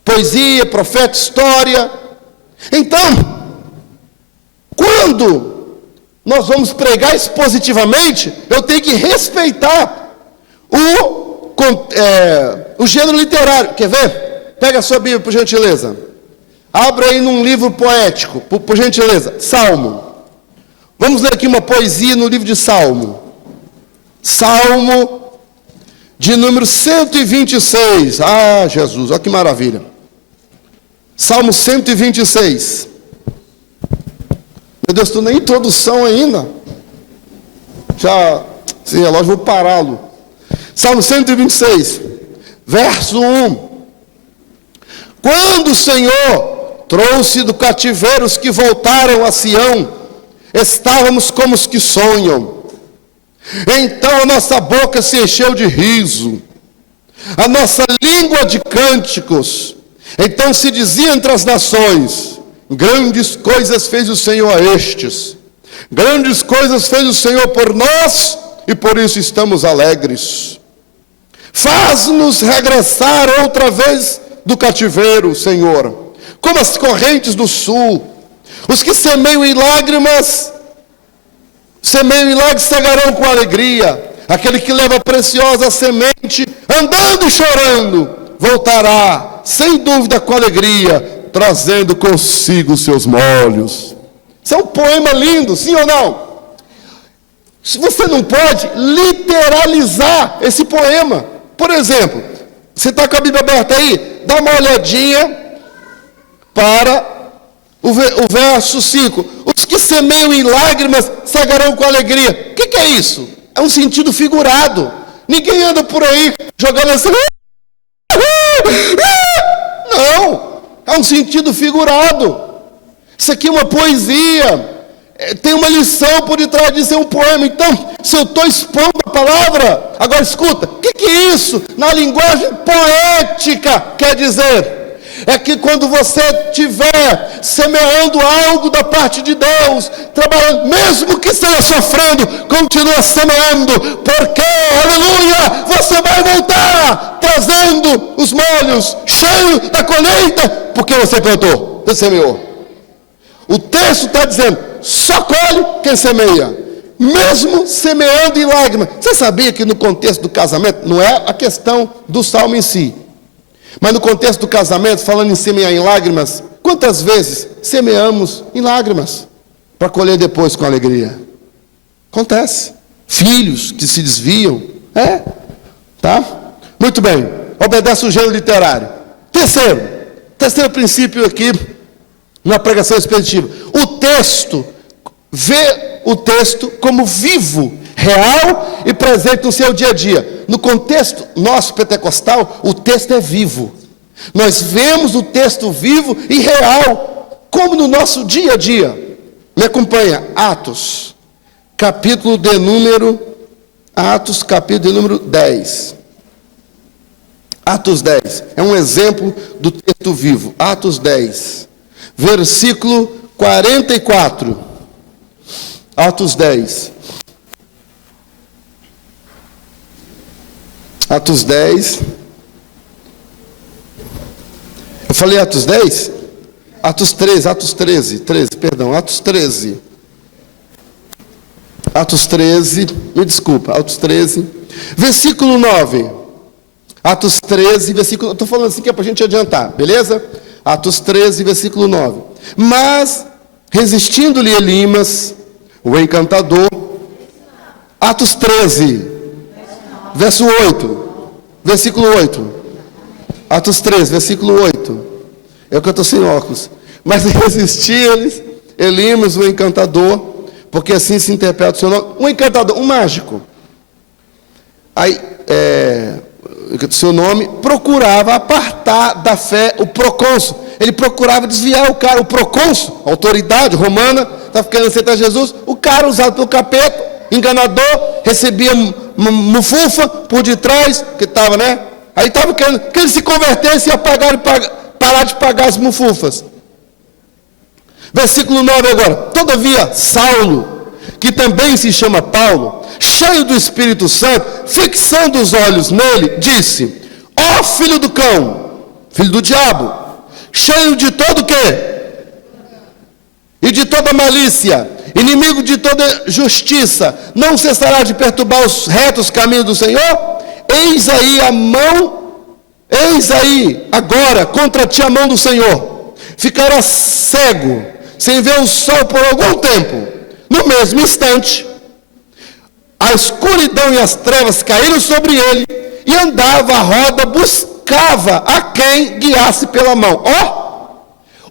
poesia, profeta, história. Então, quando nós vamos pregar expositivamente, eu tenho que respeitar o gênero literário. Quer ver? Pega a sua Bíblia, por gentileza. Abra aí num livro poético, por gentileza. Salmo. Vamos ler aqui uma poesia no livro de Salmo. Salmo de número 126. Ah, Jesus, olha que maravilha. Salmo 126. Meu Deus, estou na introdução ainda. Esse relógio, vou pará-lo. Salmo 126, verso 1. Quando o Senhor trouxe do cativeiro os que voltaram a Sião, estávamos como os que sonham. Então a nossa boca se encheu de riso, a nossa língua de cânticos. Então se dizia entre as nações: grandes coisas fez o Senhor a estes, grandes coisas fez o Senhor por nós, e por isso estamos alegres. Faz-nos regressar outra vez do cativeiro, Senhor, como as correntes do sul. Os que semeiam em lágrimas cegarão com alegria. Aquele que leva a preciosa semente, andando e chorando, voltará, sem dúvida, com alegria, trazendo consigo os seus molhos. Isso é um poema lindo, sim ou não? Você não pode literalizar esse poema. Por exemplo, você está com a Bíblia aberta aí? Dá uma olhadinha para o verso 5. Os que semeiam em lágrimas cegarão com alegria. O que é isso? É um sentido figurado. Ninguém anda por aí jogando assim. Não, é um sentido figurado. Isso aqui é uma poesia. Tem uma lição por detrás disso, é um poema. Então, se eu estou expondo a palavra, agora escuta, o que é isso? Na linguagem poética, quer dizer, é que quando você estiver semeando algo da parte de Deus, trabalhando, mesmo que esteja sofrendo, continua semeando, porque, aleluia, você vai voltar trazendo os molhos, cheio da colheita, porque você plantou, você semeou. O texto está dizendo, só colhe quem semeia, mesmo semeando em lágrimas. Você sabia que no contexto do casamento, não é a questão do salmo em si, mas no contexto do casamento, falando em semear em lágrimas, quantas vezes semeamos em lágrimas, para colher depois com alegria? Acontece. Filhos que se desviam, tá? Muito bem, obedece o gênero literário. Terceiro princípio aqui, na pregação expositiva, o texto, vê o texto como vivo, real e presente no seu dia a dia. No contexto nosso pentecostal, o texto é vivo. Nós vemos o texto vivo e real, como no nosso dia a dia. Me acompanha, Atos, capítulo de número 10. Atos 10, é um exemplo do texto vivo. Atos 10, versículo 44. Atos 10. Atos 10. Eu falei Atos 10? Atos 13, Atos 13, perdão, Atos 13. Atos 13, me desculpa, Atos 13, versículo 9. Atos 13, versículo, eu estou falando assim que é para a gente adiantar, beleza? Atos 13, versículo 9. Mas, resistindo-lhe Elimas, o encantador, Atos 13, verso 8, versículo 8, Atos 13, versículo 8, é o que eu estou sem óculos. Mas resistia-lhes Elimas, o encantador, porque assim se interpreta o seu nome, um encantador, um mágico. Aí, seu nome, procurava apartar da fé o procônsul. Ele procurava desviar o cara, o procônsul, a autoridade romana, estava querendo aceitar Jesus. O cara usado pelo capeta, enganador, recebia mufufa por detrás, que estava, né? Aí estava querendo que ele se convertesse e parar de pagar as mufufas. Versículo 9 agora. Todavia, Saulo, que também se chama Paulo, cheio do Espírito Santo, fixando os olhos nele, disse: ó filho do cão, filho do diabo, cheio de todo o quê? E de toda malícia, inimigo de toda justiça, não cessará de perturbar os retos caminhos do Senhor? Eis aí agora contra ti a mão do Senhor. Ficará cego, sem ver o sol por algum tempo. No mesmo instante, a escuridão e as trevas caíram sobre ele, e andava à roda, buscava a quem guiasse pela mão.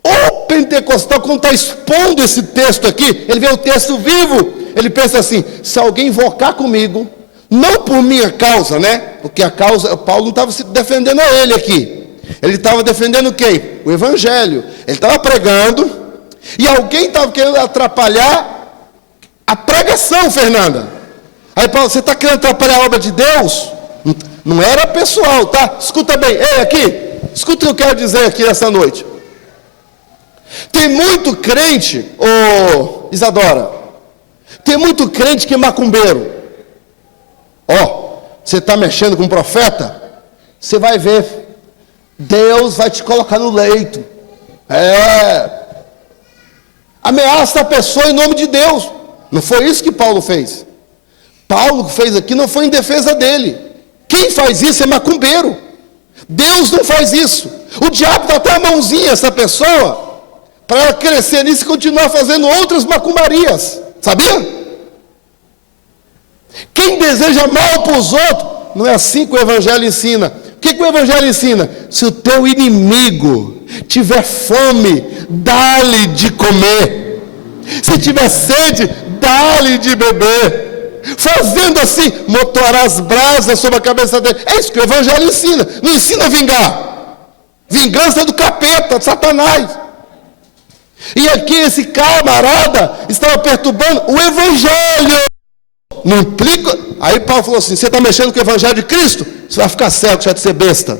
O pentecostal, quando está expondo esse texto aqui, ele vê o texto vivo, ele pensa assim: se alguém invocar comigo, não por minha causa, né? Porque a causa, Paulo não estava se defendendo a ele aqui, ele estava defendendo quem? O evangelho. Ele estava pregando, e alguém estava querendo atrapalhar a pregação, Fernanda. Aí Paulo, você está querendo atrapalhar a obra de Deus? Não era pessoal, tá? Escuta bem, ei, aqui, escuta o que eu quero dizer aqui nessa noite. Tem muito crente, Isadora, tem muito crente que é macumbeiro. Você está mexendo com um profeta, você vai ver, Deus vai te colocar no leito. Ameaça a pessoa em nome de Deus. Não foi isso que Paulo fez. Paulo fez aqui não foi em defesa dele. Quem faz isso é macumbeiro. Deus não faz isso. O diabo dá até a mãozinha a essa pessoa, para ela crescer nisso e continuar fazendo outras macumbarias. Sabia? Quem deseja mal para os outros, não é assim que o evangelho ensina. O que o evangelho ensina? Se o teu inimigo tiver fome, dá-lhe de comer. Se tiver sede, dá-lhe de beber. fazendo assim, motorar as brasas sobre a cabeça dele. É isso que o evangelho ensina. Não ensina a vingar. Vingança é do capeta, de Satanás. E aqui esse camarada estava perturbando o evangelho. Não implica. Aí Paulo falou assim: você está mexendo com o evangelho de Cristo? Você vai ficar cego, você vai ser besta.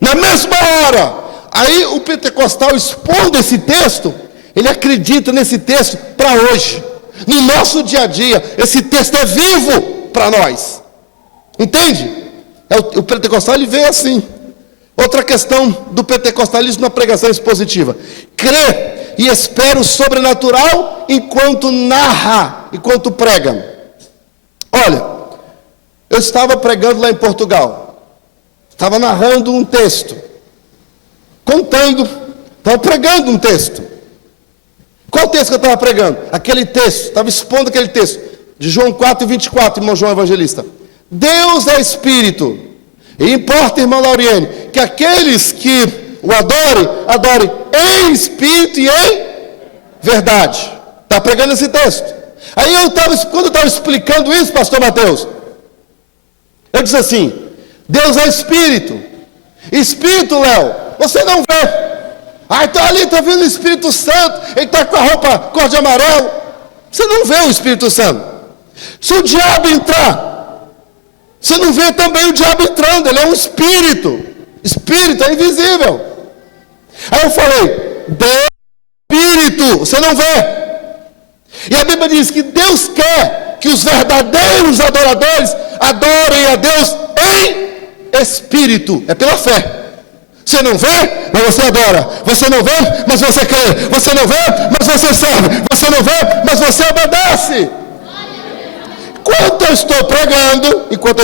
Na mesma hora, aí o pentecostal expondo esse texto, ele acredita nesse texto para hoje. No nosso dia a dia, esse texto é vivo para nós. Entende? O pentecostal ele vê assim. Outra questão do pentecostalismo na pregação expositiva: crê e espera o sobrenatural enquanto narra, enquanto prega. Olha, eu estava pregando lá em Portugal, estava narrando um texto, estava pregando um texto. Qual texto que eu estava pregando? Aquele texto, estava expondo aquele texto, de João 4:24, irmão João Evangelista. Deus é Espírito, e importa, irmão Lauriane, que aqueles que o adorem em Espírito e em verdade. Está pregando esse texto. Aí quando eu estava explicando isso, pastor Mateus, eu disse assim: Deus é Espírito. Espírito, Léo, você não vê. Então ali está vendo o Espírito Santo, ele está com a roupa cor de amarelo. Você não vê o Espírito Santo. Se o diabo entrar, você não vê também o diabo entrando, ele é um espírito. Espírito é invisível. Aí eu falei: Deus é Espírito, você não vê. E a Bíblia diz que Deus quer que os verdadeiros adoradores adorem a Deus em Espírito. É pela fé. Você não vê, mas você adora. Você não vê, mas você crê. Você não vê, mas você serve. Você não vê, mas você obedece. Enquanto eu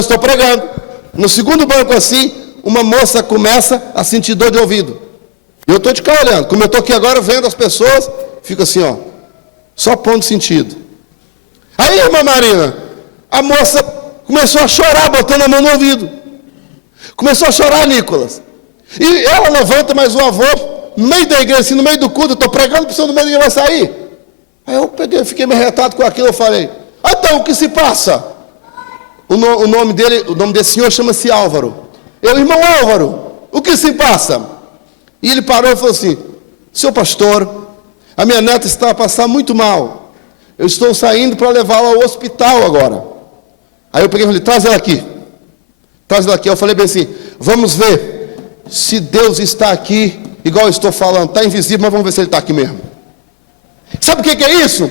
estou pregando, no segundo banco assim, uma moça começa a sentir dor de ouvido. E eu estou de cá olhando. Como eu estou aqui agora vendo as pessoas, fico assim, ó, só pondo sentido. Aí, irmã Marina, a moça começou a chorar, botando a mão no ouvido. Começou a chorar, Nicolas. E ela levanta mais o avô, no meio da igreja, assim, no meio do culto, eu estou pregando, para o no meio da igreja vai sair. Aí eu peguei, fiquei meio retado com aquilo, eu falei: então, o que se passa? O nome desse senhor chama-se Álvaro. Irmão Álvaro, o que se passa? E ele parou e falou assim: seu pastor, a minha neta está a passar muito mal. Eu estou saindo para levá-la ao hospital agora. Aí eu peguei e falei: traz ela aqui. Traz ela aqui. Eu falei bem assim: vamos ver se Deus está aqui, igual eu estou falando. Está invisível, mas vamos ver se Ele está aqui mesmo. Sabe o que é isso?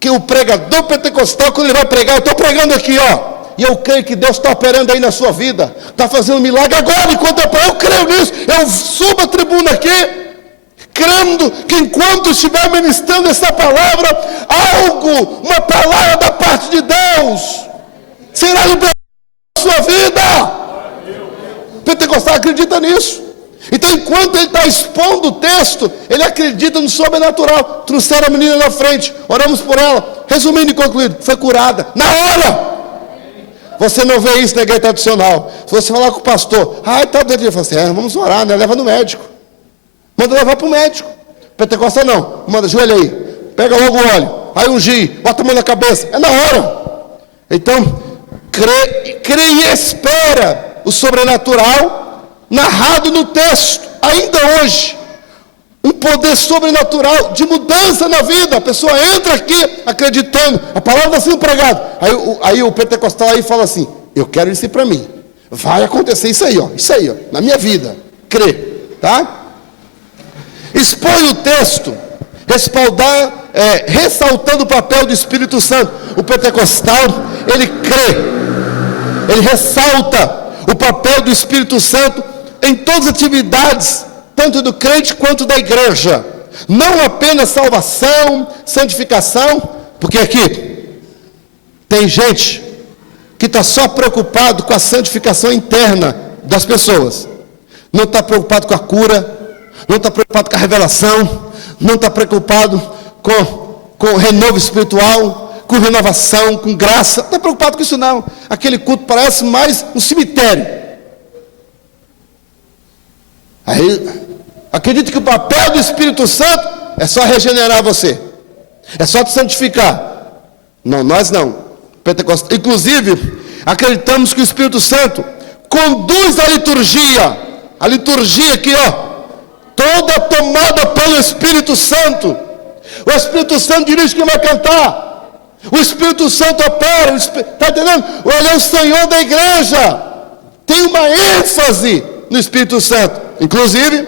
Que o pregador pentecostal, quando ele vai pregar, eu estou pregando aqui, ó. E eu creio que Deus está operando aí na sua vida. Está fazendo um milagre agora, enquanto eu creio nisso. Eu subo a tribuna aqui, crendo que enquanto estiver ministrando essa palavra, uma palavra da parte de Deus, será liberada na sua vida. O pentecostal acredita nisso. Então, enquanto ele está expondo o texto, ele acredita no sobrenatural. Trouxeram a menina na frente, oramos por ela. Resumindo e concluindo, foi curada na hora. Você não vê isso na igreja tradicional. Se você falar com o pastor, está dentro de você, vamos orar, né? Leva no médico. Manda levar para o médico. Pentecostal não, manda, ajoelha aí, pega logo o óleo, aí ungir, bota a mão na cabeça, é na hora. Então, crê e espera o sobrenatural narrado no texto, ainda hoje. Um poder sobrenatural de mudança na vida. A pessoa entra aqui acreditando, a palavra está sendo pregada. Aí o pentecostal aí fala assim: eu quero isso para mim. Vai acontecer isso aí, ó, na minha vida. Crê, tá? Expõe o texto, ressaltando o papel do Espírito Santo. O pentecostal, ele crê, ele ressalta o papel do Espírito Santo em todas as atividades, tanto do crente quanto da igreja. Não apenas salvação, santificação, porque aqui tem gente que está só preocupado com a santificação interna das pessoas. Não está preocupado com a cura, não está preocupado com a revelação, não está preocupado com renovo espiritual, com renovação, com graça. Não está preocupado com isso não. Aquele culto parece mais um cemitério. Aí, acredito que o papel do Espírito Santo é só regenerar você, é só te santificar. Não, nós não. pentecostal. Inclusive, acreditamos que o Espírito Santo conduz a liturgia aqui, toda tomada pelo Espírito Santo. O Espírito Santo dirige quem vai cantar. O Espírito Santo opera, está entendendo? Ele é o Senhor da igreja. Tem uma ênfase no Espírito Santo. Inclusive,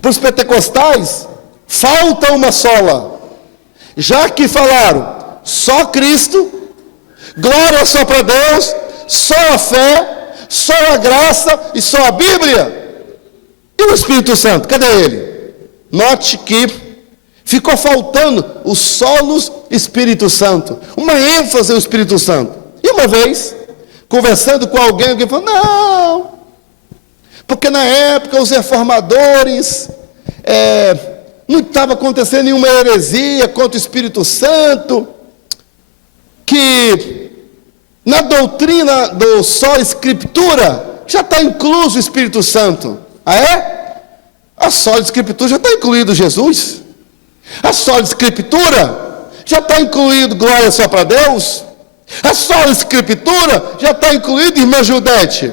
para os pentecostais, falta uma sola. Já que falaram só Cristo, glória só para Deus, só a fé, só a graça e só a Bíblia. E o Espírito Santo, cadê ele? Note que ficou faltando o solos Espírito Santo, uma ênfase ao Espírito Santo. E uma vez, conversando com alguém falou, não, porque na época os reformadores, não estava acontecendo nenhuma heresia contra o Espírito Santo, que na doutrina do só Escritura já está incluso o Espírito Santo. Ah, é? A só Escritura já está incluído Jesus. A só Escritura já está incluído glória só para Deus. A só Escritura já está incluído irmã Judete.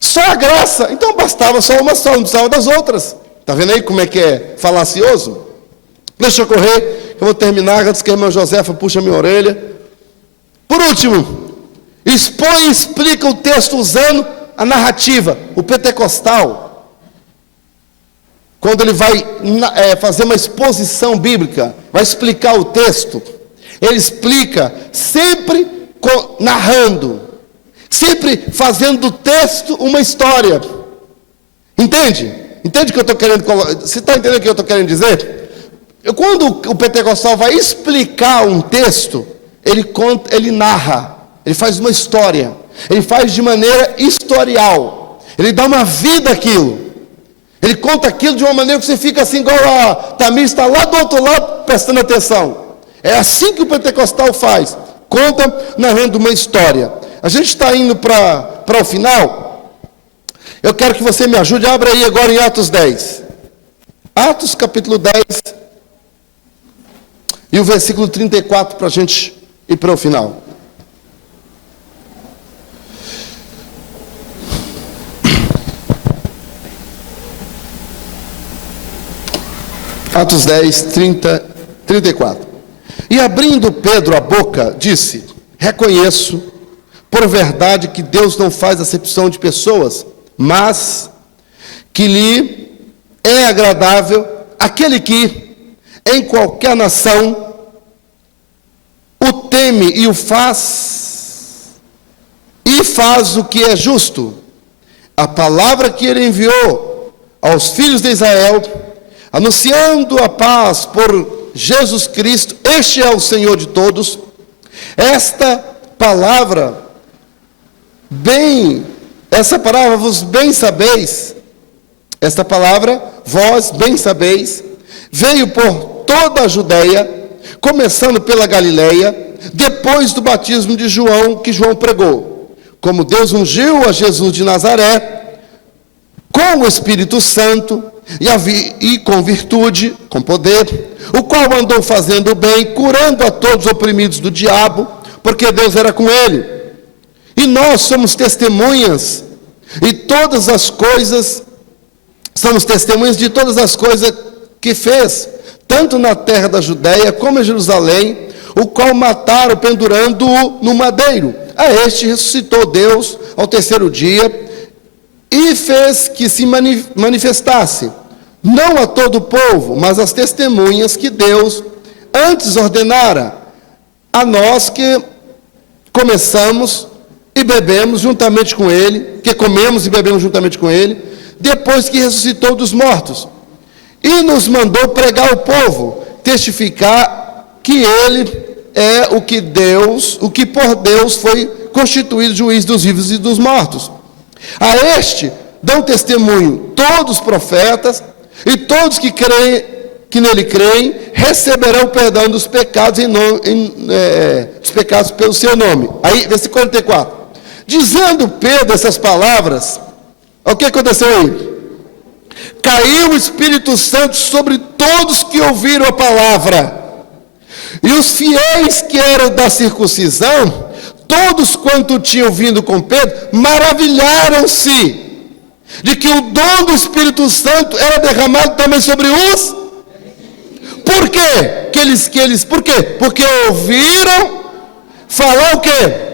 Só a graça. Então bastava só uma só, não precisava das outras. Está vendo aí como é que é falacioso? Deixa eu correr, eu vou terminar antes que a irmã Josefa puxe a minha orelha. Por último, expõe e explica o texto usando a narrativa. O pentecostal, quando ele vai fazer uma exposição bíblica, vai explicar o texto, ele explica sempre narrando, sempre fazendo do texto uma história. Entende? Entende o que eu estou querendo colocar? Você está entendendo o que eu estou querendo dizer? Quando o pentecostal vai explicar um texto, ele conta, ele narra, ele faz uma história, ele faz de maneira historial, ele dá uma vida àquilo. Ele conta aquilo de uma maneira que você fica assim, igual a Tamir está lá do outro lado, prestando atenção. É assim que o pentecostal faz. Conta narrando uma história. A gente está indo para o final. Eu quero que você me ajude. Abra aí agora em Atos 10. Atos capítulo 10. E o versículo 34 para a gente ir para o final. Atos 10, 34. E abrindo Pedro a boca, disse: reconheço por verdade que Deus não faz acepção de pessoas, mas que lhe é agradável aquele que, em qualquer nação, o teme e o faz, e faz o que é justo. A palavra que ele enviou aos filhos de Israel, anunciando a paz por Jesus Cristo, este é o Senhor de todos. Essa palavra vos bem sabeis, esta palavra, vós bem sabeis, veio por toda a Judeia, começando pela Galileia, depois do batismo de João, que João pregou, como Deus ungiu a Jesus de Nazaré, com o Espírito Santo, e com virtude, com poder, o qual andou fazendo o bem, curando a todos os oprimidos do diabo, porque Deus era com ele. E nós somos testemunhas, somos testemunhas de todas as coisas que fez, tanto na terra da Judéia como em Jerusalém, o qual mataram pendurando-o no madeiro. A este ressuscitou Deus ao terceiro dia, e fez que se manifestasse, não a todo o povo, mas às testemunhas que Deus antes ordenara, a nós que começamos e bebemos juntamente com ele, que comemos e bebemos juntamente com ele, depois que ressuscitou dos mortos, e nos mandou pregar ao povo, testificar que ele é o que por Deus foi constituído juiz dos vivos e dos mortos. A este dão testemunho todos os profetas, e todos que nele creem receberão o perdão dos pecados, dos pecados pelo seu nome. Aí, versículo 44. Dizendo Pedro essas palavras, o que aconteceu aí? Caiu o Espírito Santo sobre todos que ouviram a palavra. E os fiéis que eram da circuncisão, todos quanto tinham vindo com Pedro, maravilharam-se de que o dom do Espírito Santo era derramado também sobre os. Por quê? Por quê? Porque ouviram falar o quê?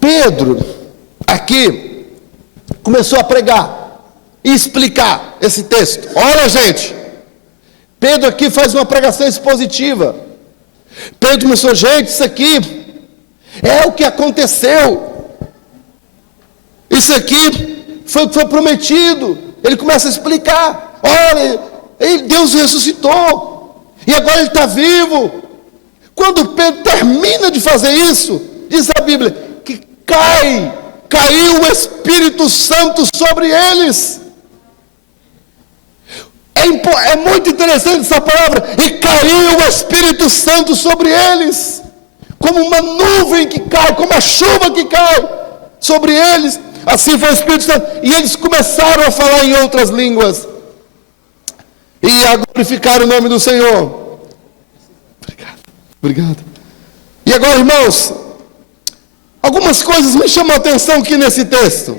Pedro, aqui, começou a pregar e explicar esse texto. Olha, gente, Pedro aqui faz uma pregação expositiva. Pedro começou, gente, isso aqui é o que aconteceu. Isso aqui foi o que foi prometido. Ele começa a explicar. Olha, Deus ressuscitou. E agora ele está vivo. Quando Pedro termina de fazer isso, diz a Bíblia, que caiu o Espírito Santo sobre eles. É muito interessante essa palavra. E caiu o Espírito Santo sobre eles. Como uma nuvem que cai, como a chuva que cai sobre eles. Assim foi o Espírito Santo. E eles começaram a falar em outras línguas. E a glorificar o nome do Senhor. Obrigado. E agora, irmãos, algumas coisas me chamam a atenção aqui nesse texto.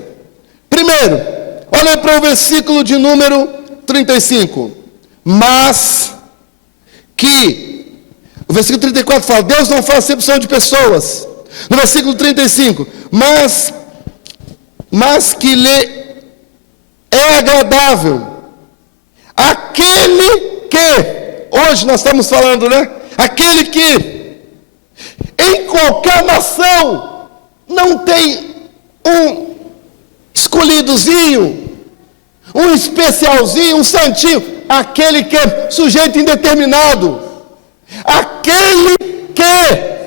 Primeiro, olhem para o versículo de número 35. Mas que, o versículo 34 fala, Deus não faz acepção de pessoas. No versículo 35, mas que lhe é agradável aquele que, hoje nós estamos falando, né? Aquele que em qualquer nação não tem um escolhidozinho, um especialzinho, um santinho, aquele que é sujeito indeterminado, aquele que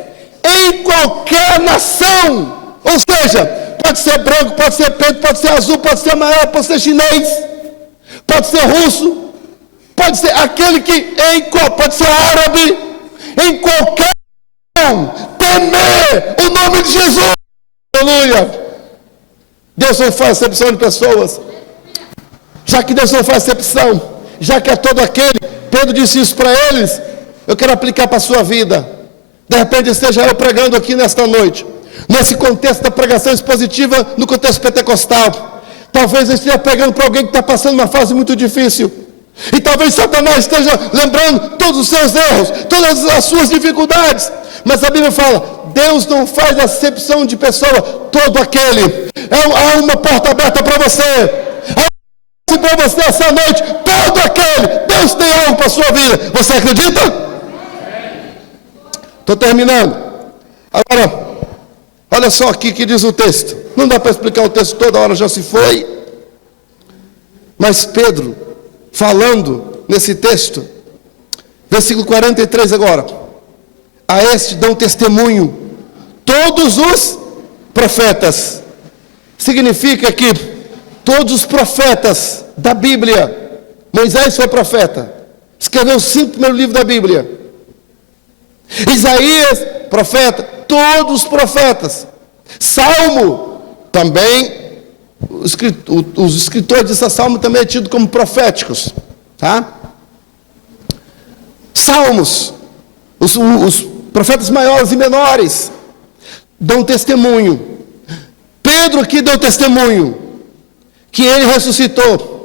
em qualquer nação, ou seja, pode ser branco, pode ser preto, pode ser azul, pode ser amarelo, pode ser chinês, pode ser russo, pode ser aquele que pode ser árabe, em qualquer nação, temer o nome de Jesus. Aleluia. Deus não faz acepção de pessoas. Já que Deus não faz acepção, já que é todo aquele, Pedro disse isso para eles, eu quero aplicar para a sua vida. De repente esteja eu pregando aqui nesta noite, nesse contexto da pregação expositiva, no contexto pentecostal. Talvez eu esteja pregando para alguém que está passando uma fase muito difícil. E talvez Satanás esteja lembrando todos os seus erros, todas as suas dificuldades. Mas a Bíblia fala, Deus não faz acepção de pessoa, todo aquele. Há uma porta aberta para você. Para você essa noite, todo aquele, Deus tem algo para a sua vida. Você acredita? Estou terminando. Agora, olha só aqui que diz o texto. Não dá para explicar o texto toda hora, já se foi. Mas Pedro, falando nesse texto, versículo 43 agora. A este dão testemunho todos os profetas. Significa que todos os profetas da Bíblia, Moisés foi profeta, escreveu os 5 primeiros livros da Bíblia. Isaías, profeta, todos os profetas. Salmo, também, os escritores dessa Salmo também é tido como proféticos, tá? Salmos, os profetas maiores e menores, dão testemunho. Pedro aqui deu testemunho que ele ressuscitou.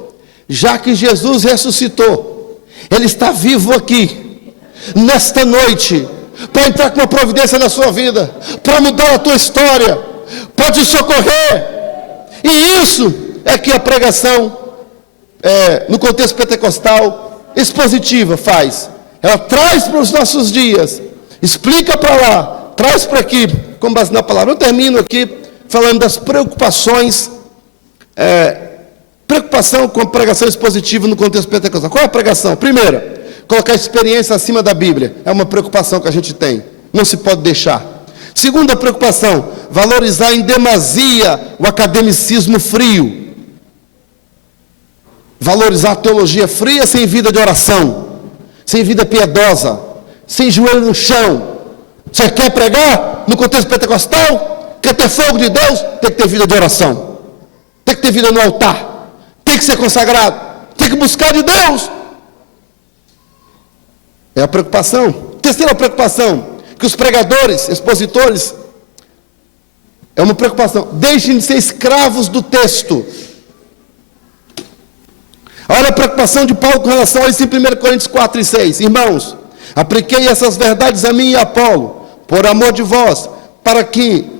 Já que Jesus ressuscitou, ele está vivo aqui nesta noite para entrar com uma providência na sua vida, para mudar a tua história, para te socorrer. E isso é que a pregação no contexto pentecostal expositiva faz. Ela traz para os nossos dias, explica para lá, traz para aqui, com base na palavra. Eu termino aqui falando das preocupações, preocupação com a pregação expositiva no contexto pentecostal. Qual é a pregação? Primeira, colocar a experiência acima da Bíblia. É uma preocupação que a gente tem, não se pode deixar. Segunda preocupação, valorizar em demasia o academicismo frio. Valorizar a teologia fria sem vida de oração, sem vida piedosa, sem joelho no chão. Você quer pregar no contexto pentecostal? Quer ter fogo de Deus? Tem que ter vida de oração, tem que ter vida no altar, tem que ser consagrado, tem que buscar de Deus. É a preocupação. Terceira preocupação, que os pregadores, expositores, é uma preocupação. Deixem de ser escravos do texto. Olha a preocupação de Paulo com relação a isso em 1 Coríntios 4 e 6. Irmãos, apliquei essas verdades a mim e a Apolo, por amor de vós, para que,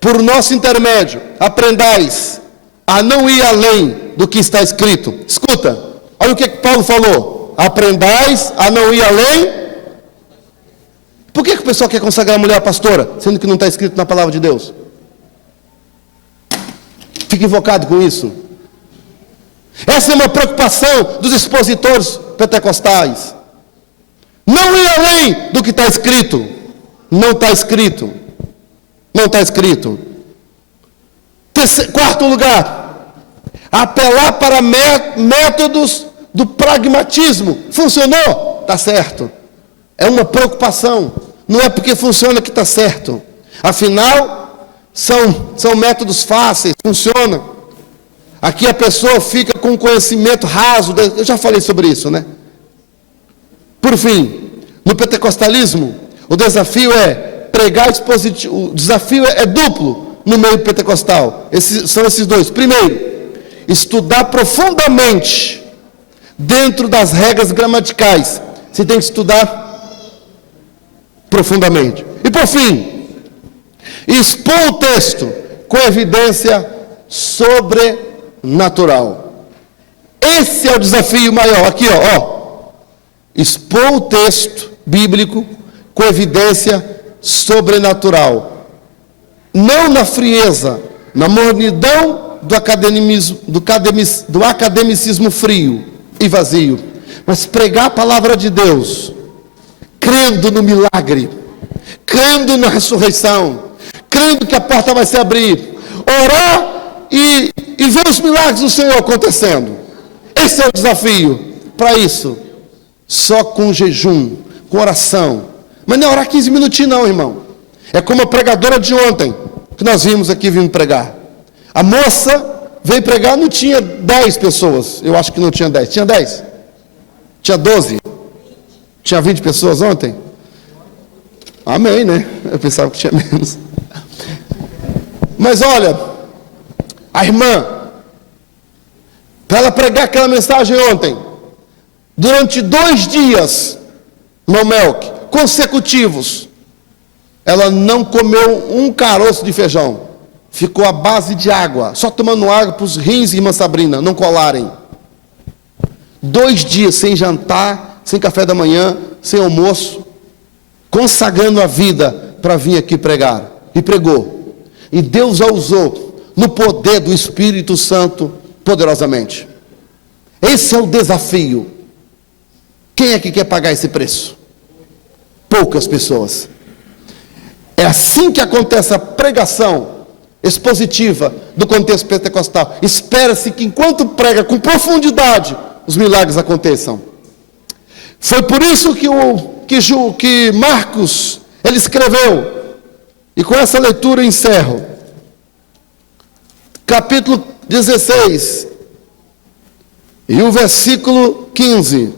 por nosso intermédio, aprendais a não ir além do que está escrito. Escuta, olha o que Paulo falou. Aprendais a não ir além. Por que o pessoal quer consagrar a mulher pastora, sendo que não está escrito na palavra de Deus? Fica invocado com isso. Essa é uma preocupação dos expositores pentecostais. Não ir além do que está escrito. Não está escrito. Não está escrito. Quarto lugar, apelar para métodos do pragmatismo. Funcionou? Está certo. É uma preocupação. Não é porque funciona que está certo. Afinal, são métodos fáceis, funciona. Aqui a pessoa fica com conhecimento raso. Eu já falei sobre isso, né? Por fim, no pentecostalismo, o desafio é pregar expositivo. O desafio é duplo no meio pentecostal. São esses dois. Primeiro, estudar profundamente dentro das regras gramaticais. Você tem que estudar profundamente. E por fim, expor o texto com evidência sobrenatural. Esse é o desafio maior. Aqui, ó. Expor o texto bíblico com evidência sobrenatural. Não na frieza, na mornidão do academicismo frio e vazio, mas pregar a palavra de Deus, crendo no milagre, crendo na ressurreição, crendo que a porta vai se abrir, orar e ver os milagres do Senhor acontecendo. Esse é o desafio. Para isso, só com jejum, com oração. Mas não é orar 15 minutinhos não, irmão. É como a pregadora de ontem, que nós vimos aqui vindo pregar. A moça veio pregar, não tinha 10 pessoas. Eu acho que não tinha 10. Tinha 10? Tinha 12? Tinha 20 pessoas ontem? Amém, né? Eu pensava que tinha menos. Mas olha, a irmã, para ela pregar aquela mensagem ontem, durante 2 dias, no Melk, consecutivos, ela não comeu um caroço de feijão. Ficou à base de água, só tomando água para os rins, irmã Sabrina, não colarem. 2 dias sem jantar, sem café da manhã, sem almoço, consagrando a vida para vir aqui pregar. E pregou. E Deus a usou no poder do Espírito Santo poderosamente. Esse é o desafio. Quem é que quer pagar esse preço? Poucas pessoas. É assim que acontece a pregação expositiva do contexto pentecostal. Espera-se que enquanto prega com profundidade, os milagres aconteçam. Foi por isso que Marcos, ele escreveu, e com essa leitura eu encerro, capítulo 16, e o versículo 15,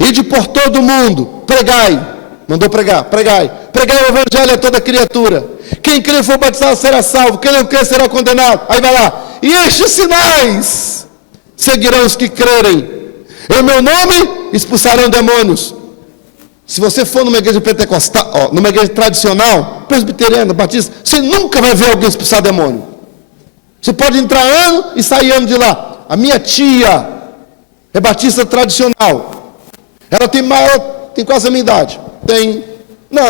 ide por todo o mundo, pregai, mandou pregai o evangelho a toda criatura, quem crer e for batizado será salvo, quem não crer será condenado, aí vai lá, e estes sinais seguirão os que crerem, em meu nome expulsarão demônios. Se você for numa igreja pentecostal, numa igreja tradicional, presbiteriana, batista, você nunca vai ver alguém expulsar demônio. Você pode entrar ano e sair ano de lá. A minha tia é batista tradicional. Ela tem quase a minha idade.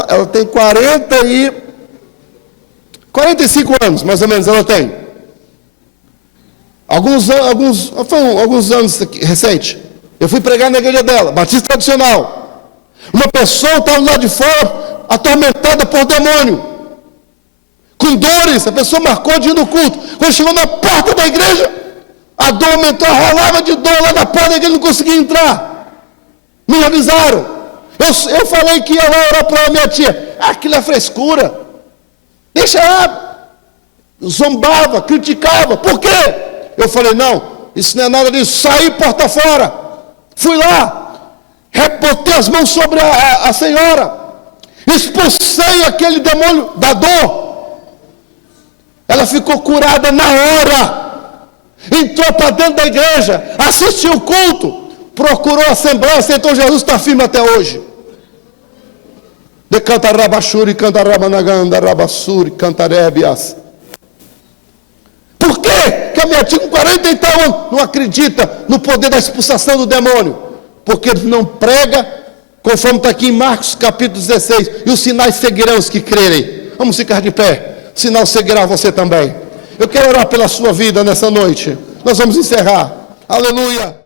Ela tem 45 anos, mais ou menos, ela tem. Alguns anos recente, eu fui pregar na igreja dela, batista tradicional. Uma pessoa estava lá de fora, atormentada por demônio, com dores. A pessoa marcou de ir no culto. Quando chegou na porta da igreja, a dor aumentou, rolava de dor lá na porta da igreja, não conseguia entrar. Me avisaram. Eu falei que ia lá orar para a minha tia. Aquilo é frescura. Deixa ela. Zombava, criticava. Por quê? Eu falei, não, isso não é nada disso. Saí porta fora. Fui lá. Rebotei as mãos sobre a senhora. Expulsei aquele demônio da dor. Ela ficou curada na hora. Entrou para dentro da igreja. Assistiu o culto. Procurou a assembleia. Aceitou Jesus, está firme até hoje. De cantarabachuri, cantarabanaga, rabassuri, cantarébias. Por quê? Que a minha tia com 40 e tal anos não acredita no poder da expulsação do demônio. Porque não prega, conforme está aqui em Marcos capítulo 16. E os sinais seguirão os que crerem. Vamos ficar de pé. O sinal seguirá você também. Eu quero orar pela sua vida nessa noite. Nós vamos encerrar. Aleluia.